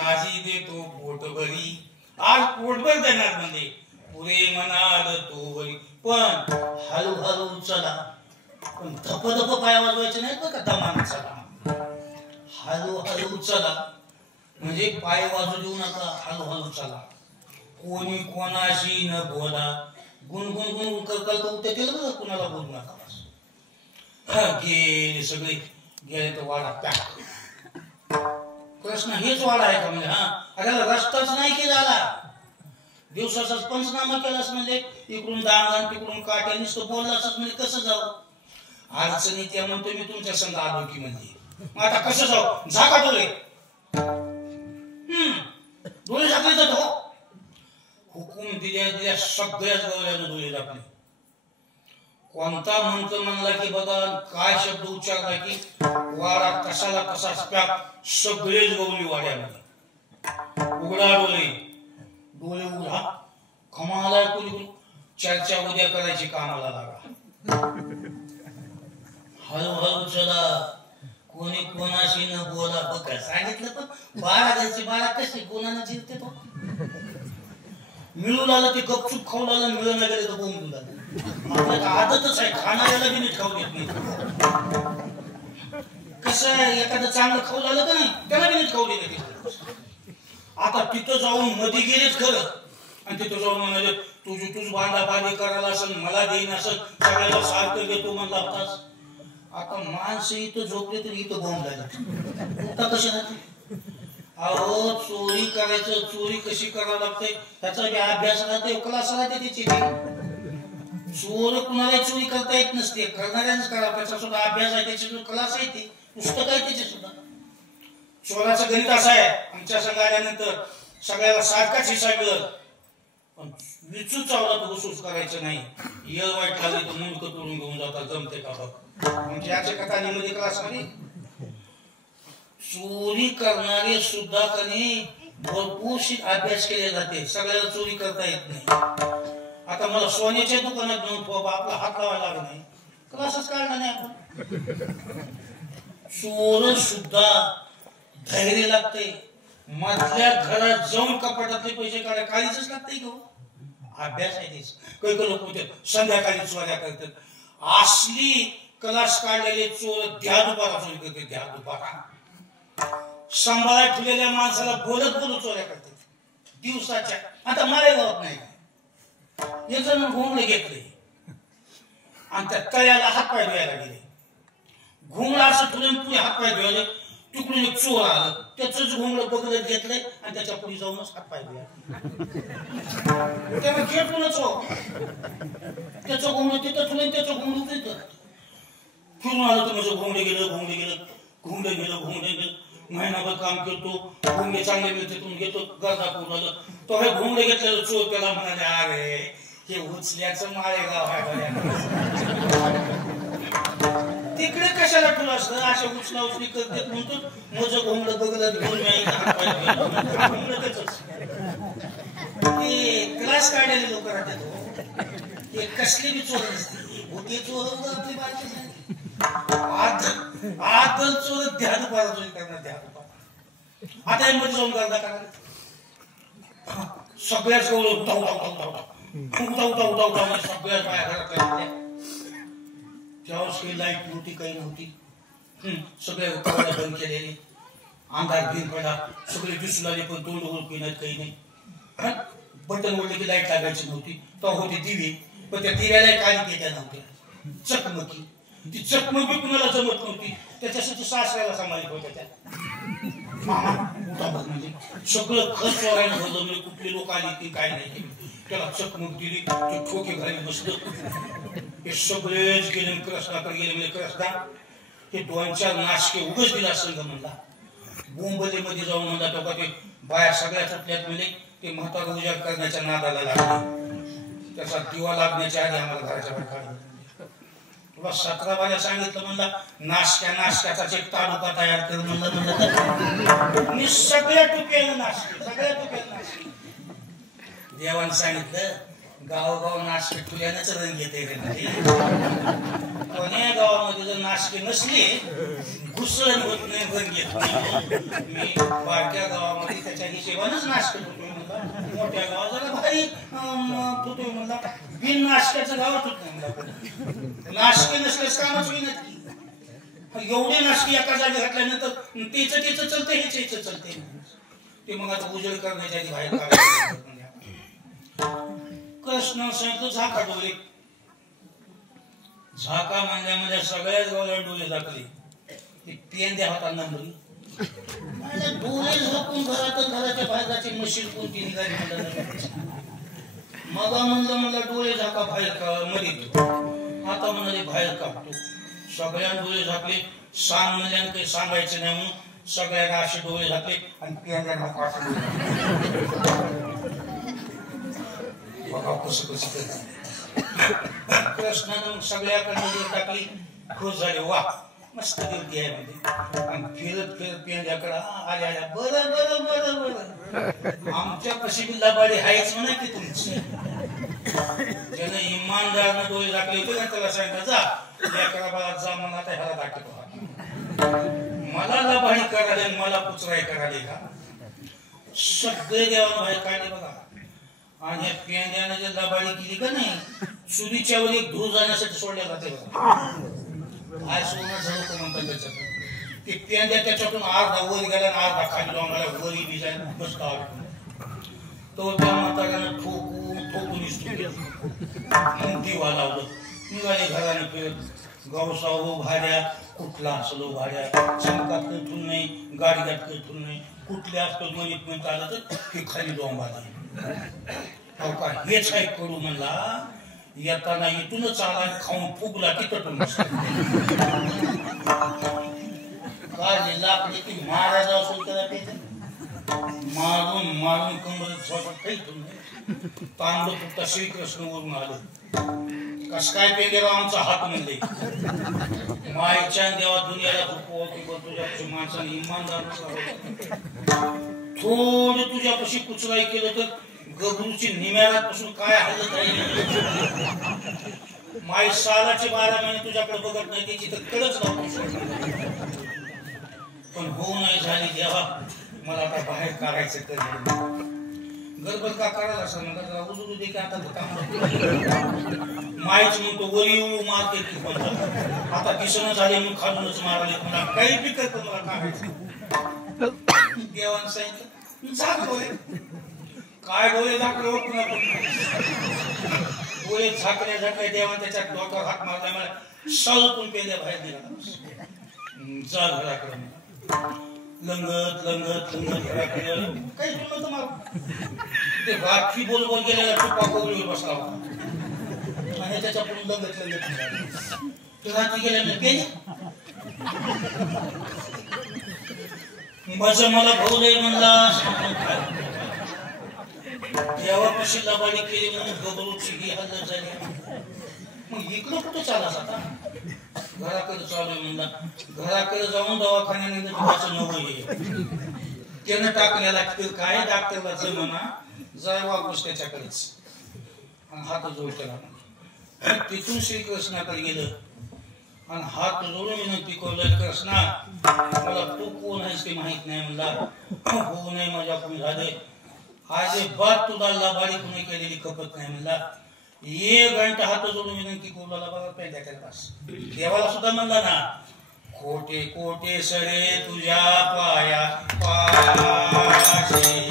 आजी देतो पोटभरी आज पोटभर देणार म्हणजे पुरे म्हणाल तो वरी पण हळूहळू चला पण धप धप पाय वाजवायचे नाही बघा दमान चला हळूहळू चला म्हणजे पाय वाजू देऊ नका हळूहळू चला कोणी कोणाशी न बोला गुणगुण गुण कल्पना उद्या केलं बघा कुणाला बोलू नका गेले सगळे गेले तर वाडा पॅक प्रश्न हेच वाडा आहे का म्हणजे अरे रस्ताच नाही केला दिवसाचाच पंचनामा केलास म्हणजे इकडून दांगण तिकडून काट्या नुसतं बोलला असत म्हणजे कसं जाऊ अडचणी त्यामुळे मी तुमच्या संग आलो की म्हणजे आता कसं जाऊ झाका डोळे डोळे झाकले तर हो हुकूम दिल्या सगळ्याच गवल्यानं डोळे झाकले कोणता मंत्र म्हणला की बघा काय शब्द उच्चारला की वाडा कशाला कसाच पॅक सगळेच गवली वाड्यामध्ये उघडा डोळे डोळे उघडा कमाला कोणी चर्चा उद्या करायची कामाला लागा हळूहळू चला कोणी कोणाशी न बोला बघा सांगितलं पण बाळा घरची बाळा कशी कोणाला जिरते तो मिळून आलं ते गपचूप खाऊन आलं मिळून गेले तर बोंबून आलं आपल्याला आदतच आहे खाणाऱ्याला बी नीट खाऊ देत नाही कसं आहे एखादं चांगलं खाऊ आलं का नाही त्याला बी नीट खाऊ देत आता तिथं जाऊन मध्ये गेलेच खरं आणि तिथं जाऊन म्हणाले तुझ बांधा बांधी करायला असेल मला देईन असेल सगळ्याला सारखं घेतो म्हणला होतास आता माणसं इथं झोपले तर इथं बोंब झाले आता कशी राहते अहो चोरी करायचं चोरी कशी करावं लागते त्याचा बी अभ्यास राहते क्लास राहते त्याची चोर कुणाला चोरी करता येत नसते, करणाऱ्याच करा. त्याचा सुद्धा अभ्यास आहे, त्याची सुद्धा क्लास आहे, ते पुस्तक आहे त्याचे सुद्धा. चोराचं गणित असं आहे, आमच्या संघ आल्यानंतर सगळ्याला सारखाच हिसाब मिळत, पण विचू चावला तो घुसूच करायचं नाही. येळ वाईट लागली तर मुंडकं तोडून घेऊन जातात, जमते का बघ. म्हणजे याच्या कथानीमध्ये क्लासमध्ये चोरी करणारे सुद्धा कधी भरपूर अभ्यास केले जाते. सगळ्याला चोरी करता येत नाही. आता मला सोन्याच्या दुकानात घेऊन आपला हात लावायला लागला नाही, क्लासच काढला नाही आपण. चोर सुद्धा धैर्य लागते. मधल्या घरात जाऊन कपाटातले पैसे काढायला काळीच लागते घेऊ. अभ्यास आहे तेच. काही काही लोक म्हणतात संध्याकाळी चोऱ्या करतात. असली क्लास काढलेले चोर द्या दुपारा चोरी करते, द्या दुपारा. सांभाळा ठेवलेल्या माणसाला बोलत बोलत चोऱ्या करतात दिवसाच्या. आता मालेगावात नाही का, एक जण घोंगडे घेतले आणि त्या तळ्याला हातपाय धुवायला गेले. घोंगडा असं ठेवून पुढे हातपाय धुवायले, तिकडून एक चोर आलं, त्याच घोंगडं बघत घेतलंय आणि त्याच्या पुढे जाऊनच हातपाय धुवायला. त्याला खेळूनच हो, त्याचं घोंगडं तिथं ठेवलं, त्याचं घोंगडं तिथं फिरून आलं तर माझं घोंगडे गेलं, घोंगडे गेलं, घोंगडे गेलं, घोंगडे गेलं. महिनाभर काम करतो, घोंगडे चांगले मिळते, तुम्ही घेतो, गरजा करून आलं. तो हे घोंगडे घेतलेलं चोर त्याला म्हणाले, अरे हे उचल्याचं माळेगाव आहे, तिकडे कशाला तुला असतं. अशा उचला उचली करते म्हणतो, माझं घोंगडं बघलं घेऊन क्लास काढलेले लोक राहतात. हे कसले बी चोर नसते, होते चोर आपली बारकी आदल चोर द्या दुपारा चोरी करणार, द्या दुपारा. आता यामध्ये जाऊन गर्दा करायला सगळ्याच गवळ उठाव उठाव उठाव उठाव उठाव उठाव उठाव सगळ्याच बाया घरात. त्यावेळेस काही लाईट नव्हती, काही नव्हती. सगळे कवाडे बंद केलेले, अंधार भिन पडला, सगळे दिसू लागले पण तोंड ओळखी नाहीत, काही नाही. बटन ओढले की लाईट लागायची नव्हती. तेव्हा होते दिवे, पण त्या दिव्याला काही केल्या नव्हत्या. चकमकी, ती चकमकी कुणाला जमत नव्हती. त्याच्यासाठी सासऱ्याला सांभाळत होत्या त्या. मामा उठा बघ, म्हणजे सगळं खर्च चोरायला भरलं, म्हणजे कुठले लोक आली की काय नाही. त्याला चकमक दिली, ते ठोके घाली बसलं. हे सगळेच गेले, कृष्णाकडे गेले. म्हणजे कृष्णा ते 2-4 नाशके उगच दिला संघ म्हणला. बोंबलेमध्ये जाऊन म्हणला तो का ते बाया सगळ्या सुटल्यात म्हणजे ते म्हातारा उजाड करण्याच्या नादाला लागले. त्याचा दिवा लागण्याच्या आधी आम्हाला घराच्या बाहेर काढलं. तुला 17 बाया सांगितलं म्हणला, नाश्त्याचा एक तालुका तयार कर म्हणलं. मी सगळ्या टुप्यानं नाश्ते, सगळ्या टुप्यानं नाश्ते. देवाने सांगितलं, गावगाव नाश्ते तुल्यानंच रंग येते रे. कोण्या गावामध्ये जर नाश्ते नसले, घुसळण होत नाही, रंग येत नाही. मी बारक्या गावामध्ये त्याच्या हिशेबानच नाश्ते होतोय म्हणला. मोठ्या गावात जरा भारी होतोय म्हणला. बिन नाश्त्याचं गावात होत नाही म्हणला. नाश्ते नसल्यास कामच होईनात की. एवढे नाश्ते एका जागी घातल्यानंतर तेच चलते, हेच चलते. ते मग आता उजेड करण्याच्या आधी बाहेर काढायचं. कृष्ण सांगितलं झाका डोळे. झाका म्हणल्यामध्ये सगळ्याच गावाला डोळे झाकले. ती पेंद्या होता नंबरी. डोळे झाकून घराच्या बाहेरची मशीन कोणती निघाली म्हणलं. मग म्हणलं मला डोळे झाका बाहेर मध्ये. आता म्हणाले बाहेर काढतो. सगळ्या डोळे झाकले. सांग म्हणल्याने काही सांगायचं नाही म्हणून सगळ्यांना असे डोळे झाकले आणि पेंद्यांना बघा कसं कृष्णानं सगळ्याकडे टाकली. खुश झाले, वा मस्त देवती आहे म्हणजे. आणि फिरत पेंद्याकडे आल्या, बरं बरं बरं बरं, आमच्या कशी बी लबाडी आहेच म्हणा की तुमची. ज्यानं इमानदारनं डोळे टाकले होते ना, त्याला सांगितलं जा लेकरा बाळा जा म्हणून आता ह्याला दाखवतो. मला लबाडी करायला, मला पुचराई करायला का? सगळे देवाला बाहेर काढले बघा. आणि या पेंद्यानं जर लबाडी केली का नाही, चुलीच्या वर एक धूर जाण्यासाठी सोडल्या जाते. काय सोडणं झालं म्हणतात त्याच्यात. ते पेंद्या त्याच्यातून अर्धा वर गेला आणि अर्धा खाली लावून वरी बिजायला बसता. तो त्या म्हाताऱ्यानं ठोकून दिवा लावलं. निघाले घराने फिरत. गावसाव भाड्या कुठला असलो भाड्या, चमकात कठून नाही, गाडीगात कठून नाही, कुठल्या असतो मनीत म्हणत आलं तर हे खाली जाऊन बाजू. हेच काय करू म्हणला, येताना इथूनच आला खाऊन फुगला की तटून काय लाकडी की महाराज असेल त्याला मारून मारून कंबर तांबड फक्त श्रीकृष्ण वरून आलं कस काय पेगेरा आमचा हात म्हणले मायच्या देवा दुनियाला तुझ्यापाशी माणसाने इमानदार थोडं तुझ्यापाशी कुचराई केलं तर गबरूची निम्यापासून काय हालत आहे माय सालाचे 12 महिने तुझ्याकडे बघत नाही त्याची तर कडच नव्हती पण होऊ नाही झाली देवा मला आता बाहेर काढायचं तर गडबड का करायला असं म्हणतात उजू दे की आता माहीच म्हणतो वरी मारते की आता दिसणं झाले म्हणून खालूनच मारले मला काही पिकत पण मला काढायचं देवानं सांगितलं झाक डोळे काय डोळे झाकले पुन्हा डोळे झाकल्या झाकल्या देवान त्याच्या डोक्यावर हात मारला मला सळपून पेल्या बाहेर निघाला जा घराकडे लंगत लंगत लंगत घराकडे काही तुला तुम्हाला ते राखी बोल बोल गेलेला चुपा कोगळीवर बसला होता आणि त्याच्या पुढे लंगत लंगत तो रात्री गेल्याने पेल्या माझं मला भाऊ नाही म्हणला देवापाशी लबाडी केली म्हणून गबरूची ही हल्ला झाली मग इकडं कुठं चालास आता घराकडे चालू म्हणला घराकडे जाऊन दवाखान्याने तुझं नवं ये त्यानं टाकलेला काय डॉक्टरला जमना जाय वापस त्याच्याकडेच आणि हात जोड केला तिथून श्रीकृष्णाकडे गेलं आणि हात जोडून विनंती करू कृष्णा मला तू कोण आहेस ते माहित नाही म्हणला होऊ नये माझ्याकडून झाले आज बात तुला लबाडी कुणी केलेली खपत नाही म्हणला 1 घंटा हात जोडून विनंती करू बघा पहिल्या त्यापास देवाला सुद्धा म्हणला ना कोटे कोटे सरे तुझ्या पाया पाशी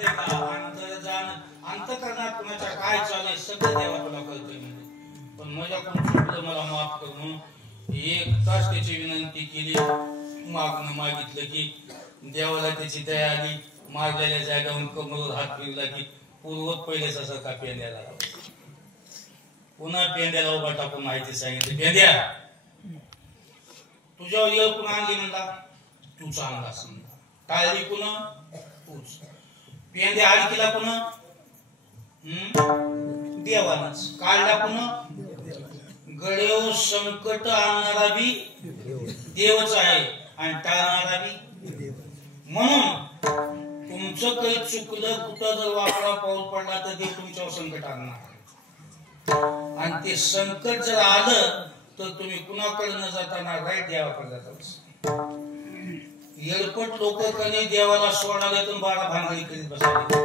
नसते का अंतकरणात कुणाच्या काय चाललंय सगळं देवा तुला कळतंय. पण माझ्याकडून चुकलं, मला माफ कर म्हणून 1 तास त्याची विनंती केली, मागणं मागितलं की देवाला त्याची दया आली. मारलेल्या जागेवरून कमरेवर हात फिरला की पूर्वत पहिलेच असं का पेंड्याला पुन्हा पेंड्याला उभा टाकून माहिती सांगितली, पेंड्या तुझ्यावर येळ कुणा आणली म्हणला, तू चांगला समजा. टाळली पुन्हा तूच. पेंड्या आडकीला पुन्हा देवानच. काढला पुन्हा गडेव. संकट आणणारा बी देवच आहे आणि टाळणारा बी. म्हणून तुमचं काही चुकलं, कुठं जर वाकडा पाऊल पडला तर देव तुमच्यावर संकट आणणार. आणि ते संकट जर आलं तर तुम्ही कुणाकडे न जाताना राईट देवाकडे जाता. येडपट लोक कधी देवाला सोडाले तर 12 भांगडी करीत बसाले.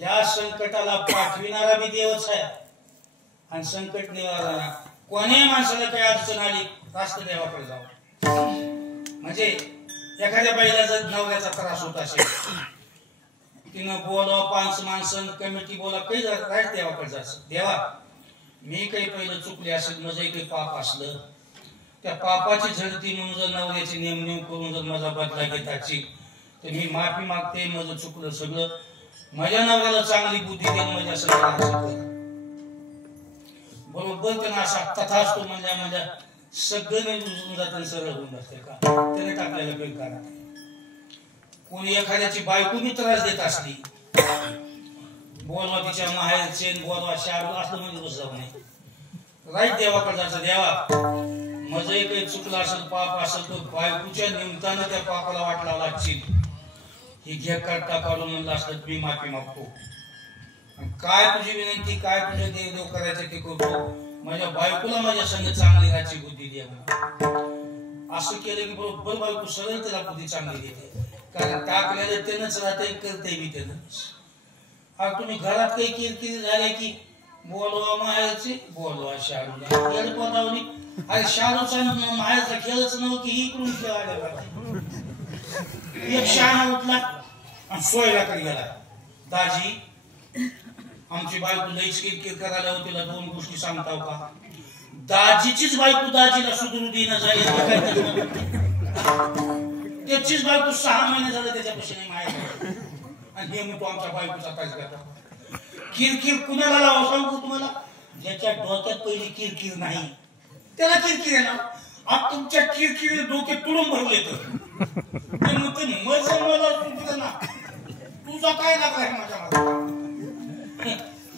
या संकटाला पाठविणारा बी देवच आहे आणि संकट निवारणारा. कोणी माणसाला काही अडचण आली रास्त देवाकडे जावं. म्हणजे एखाद्या बाईला जर नवऱ्याचा त्रास होत असेल, तिनं बोलाव 5 माणसं कमिटी बोला, काही राईट देवाकडे जायचं. देवा मी काही पहिलं चुकले असेल, माझं काही पाप असलं, त्या पापाची झडती म्हणून जर नवऱ्याची नेमणूक करून जर माझा बदला घेताची तर मी माफी मागते. माझं चुकलं सगळं. माझ्या नवऱ्याला चांगली बुद्धी देऊन माझ्या सगळं बरोबर त्यानं असा तथाच तो म्हणजे सगळं नाही उजळून जातं, सरळ होऊन जाते का त्याने टाकलेला बेकार. कोणी एखाद्याची बायको मी त्रास देत असली, बोलवा तिच्या माहेरचे, बोलवा शाळा असलं म्हणजे बस जाऊ नये. राईट देवाकडे जायचं. देवा माझंही काही चुकलं असेल, पाप असेल तर बायकोच्या निमित्तानं त्या पापाला वाट लावला लागशील, ही घे करता काढून म्हणलं असलं मी माफी मागतो. काय तुझी विनंती, काय तुझे देवदेव करायचं ते करतो. माझ्या बायकोला माझ्या संग चांगली राहायची बुद्धी द्या. असं केलं की बरोबर बायको सरळ त्याला बुद्धी चांगली देते. कारण टाकलेलं त्यानंच राहते, करते मी त्यानं. तुम्ही घरात काही किरकिरी झाले की बोलवा माहेरचे, बोलवा शाळूला. खेळ पदावली. अरे शाळूचा माहेरचा खेळच नव्हतं की इकडून खेळ आल्या. एक शहाणा उठला आणि सोयऱ्याकडे गेला. दाजी आमची बायको लईच किरकिर करायला होती, तिला 2 गोष्टी सांगताव का. दाजीचीच बायको दाजीला सुधरू देणं जाईल, त्याचीच बायको 6 महिने झालं त्याच्यापाशी नाही माहेर. आणि हे म्हणतो आमच्या बायकोचा तास घाता. किरकिर कुणाला लावा सांगू तुम्हाला. ज्याच्या डोक्यात पहिली किरकिर नाही त्याला किरकिर आहे ना. आज तुमच्या किरकिरी डोके तुडून भरले तर मला तुझा काय लागलाय माझ्या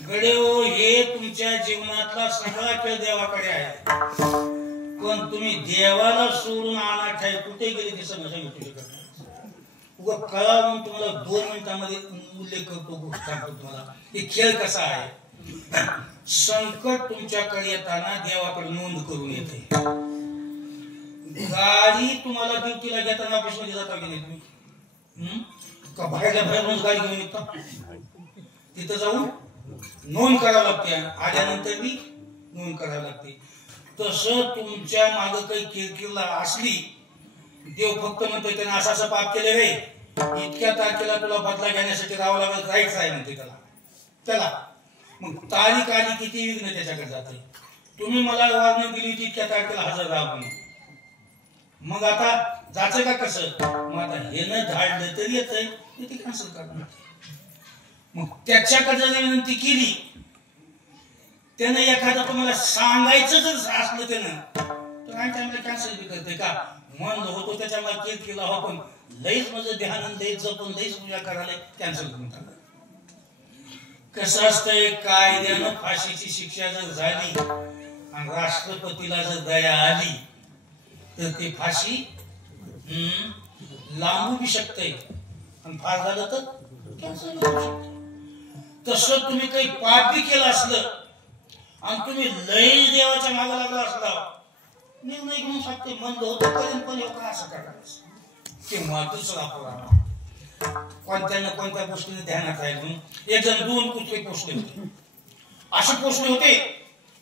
गडेओ. हे तुमच्या जीवनातला सगळा खेळ देवाकडे आहे. पण तुम्ही देवाला सोडून अनाथ आहे, कुठे गेले ते समजा उगा कळा म्हणून तुम्हाला 2 मिनिटांमध्ये उल्लेख करतो, सांगतो तुम्हाला हे खेळ कसा आहे. संकट तुमच्याकडे येताना देवाकडे नोंद करून येते. गाडी तुम्हाला ड्युटीला घेताना ऑफिसमध्ये जाता की नाही तुम्ही, का बाहेरच्या बाहेरूनच गाडी घेऊन येता, तिथं जाऊन नोंद करावं लागते. आल्यानंतर बी नोंद करावं लागते. तसं तुमच्या मागे काही किरकिरला असली, देव फक्त म्हणतोय त्याने असं असं पाप केले रे, इतक्या तारखेला तुला बदला घेण्यासाठी राहावं लागेल, राहायचं आहे म्हणते त्याला. मग तारीख आली किती विघ्न त्याच्याकडे जाते. तुम्ही मला वागणूक दिली होती इतक्या तारखेला हजर राहा म्हणून, मग आता जायचं का कसं. मग आता हे न धाडलं तरी येत आहे ते कॅन्सल करणार. मग त्याच्याकडे जर विनंती केली, त्यानं एखादं तुम्हाला सांगायचं जर असलं त्यानं तर आणि त्यामुळे कॅन्सल बी करते का. मन होतो त्याच्यामुळे केक केला हो, पण लईच माझं ध्यान लईच जपून लईच पूजा करायला कॅन्सल करून टाकलं. कसं असतंय, कायद्यानं फाशीची शिक्षा जर झाली आणि राष्ट्रपतीला जर दया आली तर ती फाशी लांबू बी शकते आणि फार झालं तर कॅन्सल होऊ शकते. तसं तुम्ही काही पाप बी केलं असलं आणि तुम्ही लई देवाच्या मागे लागला असला, निर्णय घेऊन शकते मंद होतं करेन, पण एवढं असं करायचं किंवा दुसरा पुरावा कोणत्या ना कोणत्या गोष्टीने ध्यानात राहील. म्हणून एक जण 2 कुत्रे पोचले होते. असे पोचले होते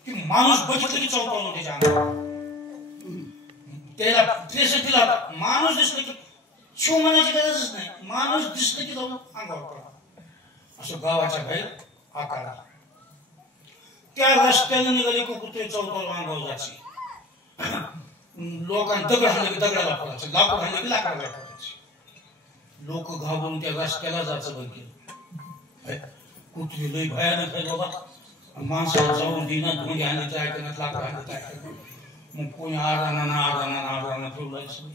की माणूस बघितलं की चौकावून त्याच्या अंगावर त्याला माणूस दिसलं की शिव म्हणायची गरजच नाही, माणूस दिसलं की जाऊन अंगावर पडा, असं गावाच्या बाहेर आकारा. त्या रस्त्याने निघाली की कुत्रे चौकावर अंगावर जायचे. लोकांना दगड हाणले की दगडाला पडायचं, लाकूड हाणले की लाकडाला पडायचे. लोक घाबरून त्या रस्त्याला जायचं बंद केलं. कुत्रे लय भयानक आहे बाबा, माणसाला जाऊन दिना धोंडी हाणायचं ऐकण्यात, लाकूड हाणायचं ऐकण्यात. मग कोणी आडाना ठेवलायचं.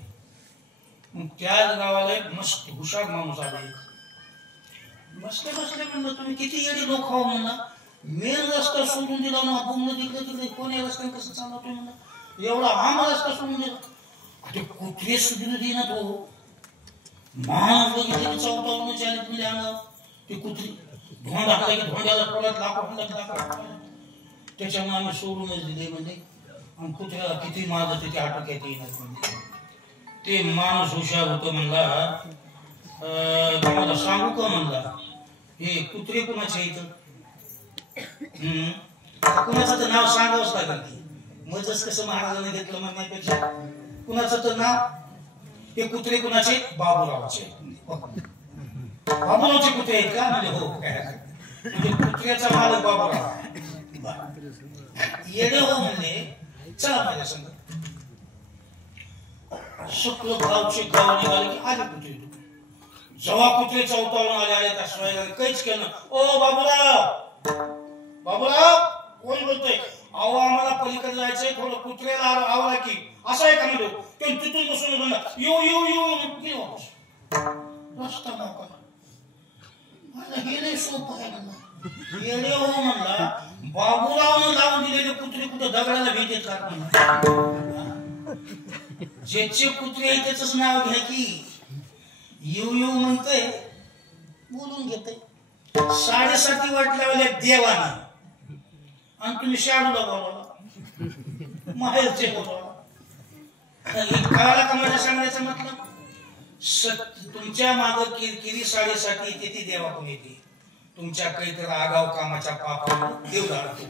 मग त्याच गावाला एक मस्त हुशार माणूस आला. बसले म्हणलं तुम्ही किती येडी लोक हो म्हणला, मेन रस्ता सोडून दिला ना, बोंबलं तिकडे कोण्या रस्त्याने कसं चालवतोय म्हणलं, एवढा आम रस्ता सोडून दिला. ते कुत्रे सुधीर देना तो माणूस बघितले की चौकावरून चालत म्हणजे अंगावर ते कुत्री धोंड हाणला की धोंड्याला पडत, लाकूड हाणला की लाकूड. त्याच्यामुळे आम्ही सोडूनच दिले म्हणजे. आणि कुत्र्याला किती मारलं ते आटोक्यात येणार म्हणजे. ते माणूस हुशार होतो म्हणला, तुम्हाला सांगू का म्हणला, हे कुत्रे कुणाचे इथं कुणाचं तर नाव सांगावंच लागेल की, मजच कसं महाराजांनी घेतलं म्हणण्यापेक्षा कुणाचं तर नाव. हे कुत्रे कुणाचे? बाबूरावचे. बाबूरावचे कुत्रे आहेत का? म्हणजे हो, म्हणजे कुत्र्याचा मालक बाबूराव. येडे हो म्हणले, चला माझ्या संग. सगळं गावचे गाव निघाले की आले कुत्रे. जेव्हा कुत्रे चौकावरून आले त्या सोयऱ्याने काहीच केलं. ओ बाबूराव, बाबूराव कोण बोलतोय? अहो आम्हाला पलीकडे जायचंय, थोडं कुत्र्याला आवला की. असं आहे का म्हणलो. ते तिथून बसून म्हणला येऊ रस्ता मोका. मला गेले सोपं आहे म्हणला. येडे हो म्हणला, बाबूरावनं लावून दिलेले कुत्रे कुठे दगडाला भेटेत का म्हणला. ज्याचे कुत्रे आहे त्याच नाव घ्या की. येऊ म्हणतोय, बोलून घेतोय. 7:30 वाट लावल्या देवाना आणि तुम्ही शाडूला बोलावला, माहेरचे बोलावला. कळाला का माझ्या सांगण्याचा मतलब? तुमच्या माग किरकिरी येते ती देवाकडून येते. तुमच्या काहीतरी आगाव कामाच्या पापावर देव जाणतो.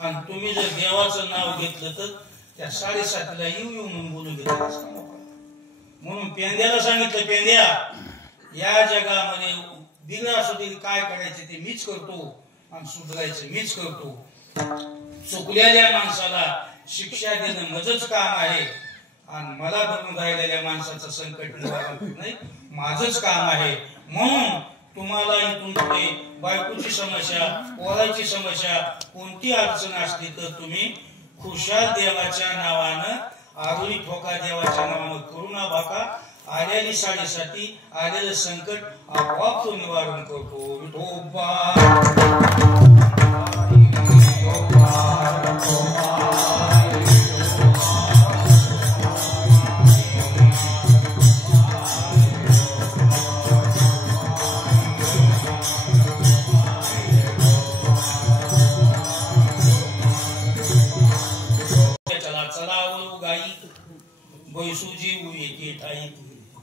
आणि तुम्ही जर देवाचं नाव घेतलं तर त्या 7:30 येऊ म्हणून बोलून घेतलं. म्हणून पेंद्याला सांगितलं, पेंद्या या जगामध्ये बिघड असू दे, काय करायचे ते मीच करतो आणि सुधारायचं मीच करतो. चुकलेल्या माणसाला शिक्षा देणं माझंच काम आहे आणि मला धरून राहिलेल्या माणसाचं संकट निवारण नाही माझंच काम आहे. म्हणून तुम्हाला इथून पुढे बायकोची समस्या, पोराची समस्या, कोणती अडचण असली तर तुम्ही खुशाल देवाच्या नावानं, आरोळी ठोका देवाच्या नावानं, करुणा भाका, आलेली 7:30 आलेलं संकट आपोआप तो निवारण करतो. विठोबा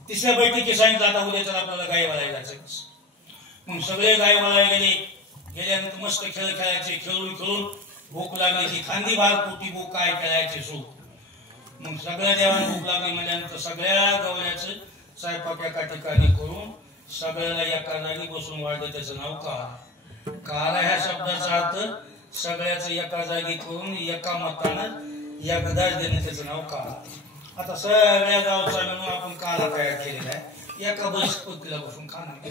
तिसऱ्या बैठकीत सांगितलं आता उद्या चला आपल्याला गाय वळायला जायचं. मग सगळे गाय वळायला गेल्यानंतर मस्त खेळ खेळायचे. खेळून भूक लागली की खांदी भाग पोटी भूक काय खेळायचे सुख. मग सगळ्या देवाला भूक लागली म्हणल्यानंतर सगळ्या गवळ्याचं स्वयंपाक एका ठिकाणी करून सगळ्याला एका जागी बसून वाढलं. त्याचं नाव काळा. काळा ह्या शब्दाचा अर्थ सगळ्याचं एका जागी करून एका मतानं एकदाच देणं, त्याचं नाव काळा. आता सगळ्या गावचा म्हणून आपण काला तयार केलेला आहे. एका बसपतीला बसून खाणं.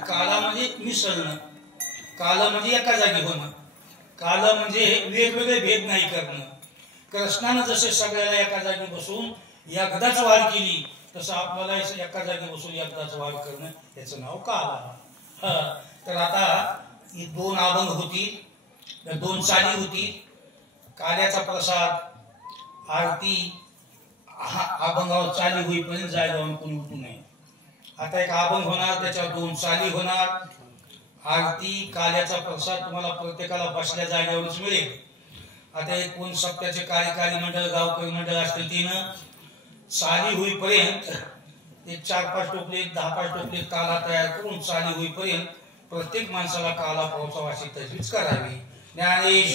काला म्हणजे मिसळणं, काला म्हणजे एका जागी होणं, काला म्हणजे वेगवेगळे भेद नाही करणं. कृष्णानं जसे सगळ्याला एका जागी बसून एकदाच वाढ केली तसं आपल्याला एका जागी बसून एकदाच वाढ करणं, याचं नाव काला. तर आता ही 2 अभंग होतील, 2 चाली होतील. काल्याचा प्रसाद, आरती, अभंगावर चाली होईपर्यंत जायला कोणी उठू नये. आता एक अभंग होणार, त्याच्यावर 2 चाली होणार. आरती, काल्याचा प्रसाद तुम्हाला प्रत्येकाला बसल्या जागेवरच मिळेल. आता एक कोण सप्त्याचे कार्यकारी मंडळ, गावकरी मंडळ असतील, तिनं चाली होईपर्यंत एक 4-5 टोपले, 10-5 टोपले काला तयार करून चाली होईपर्यंत प्रत्येक माणसाला काला पोहोचावा अशी तजवीज करावी. ज्ञानेश्वर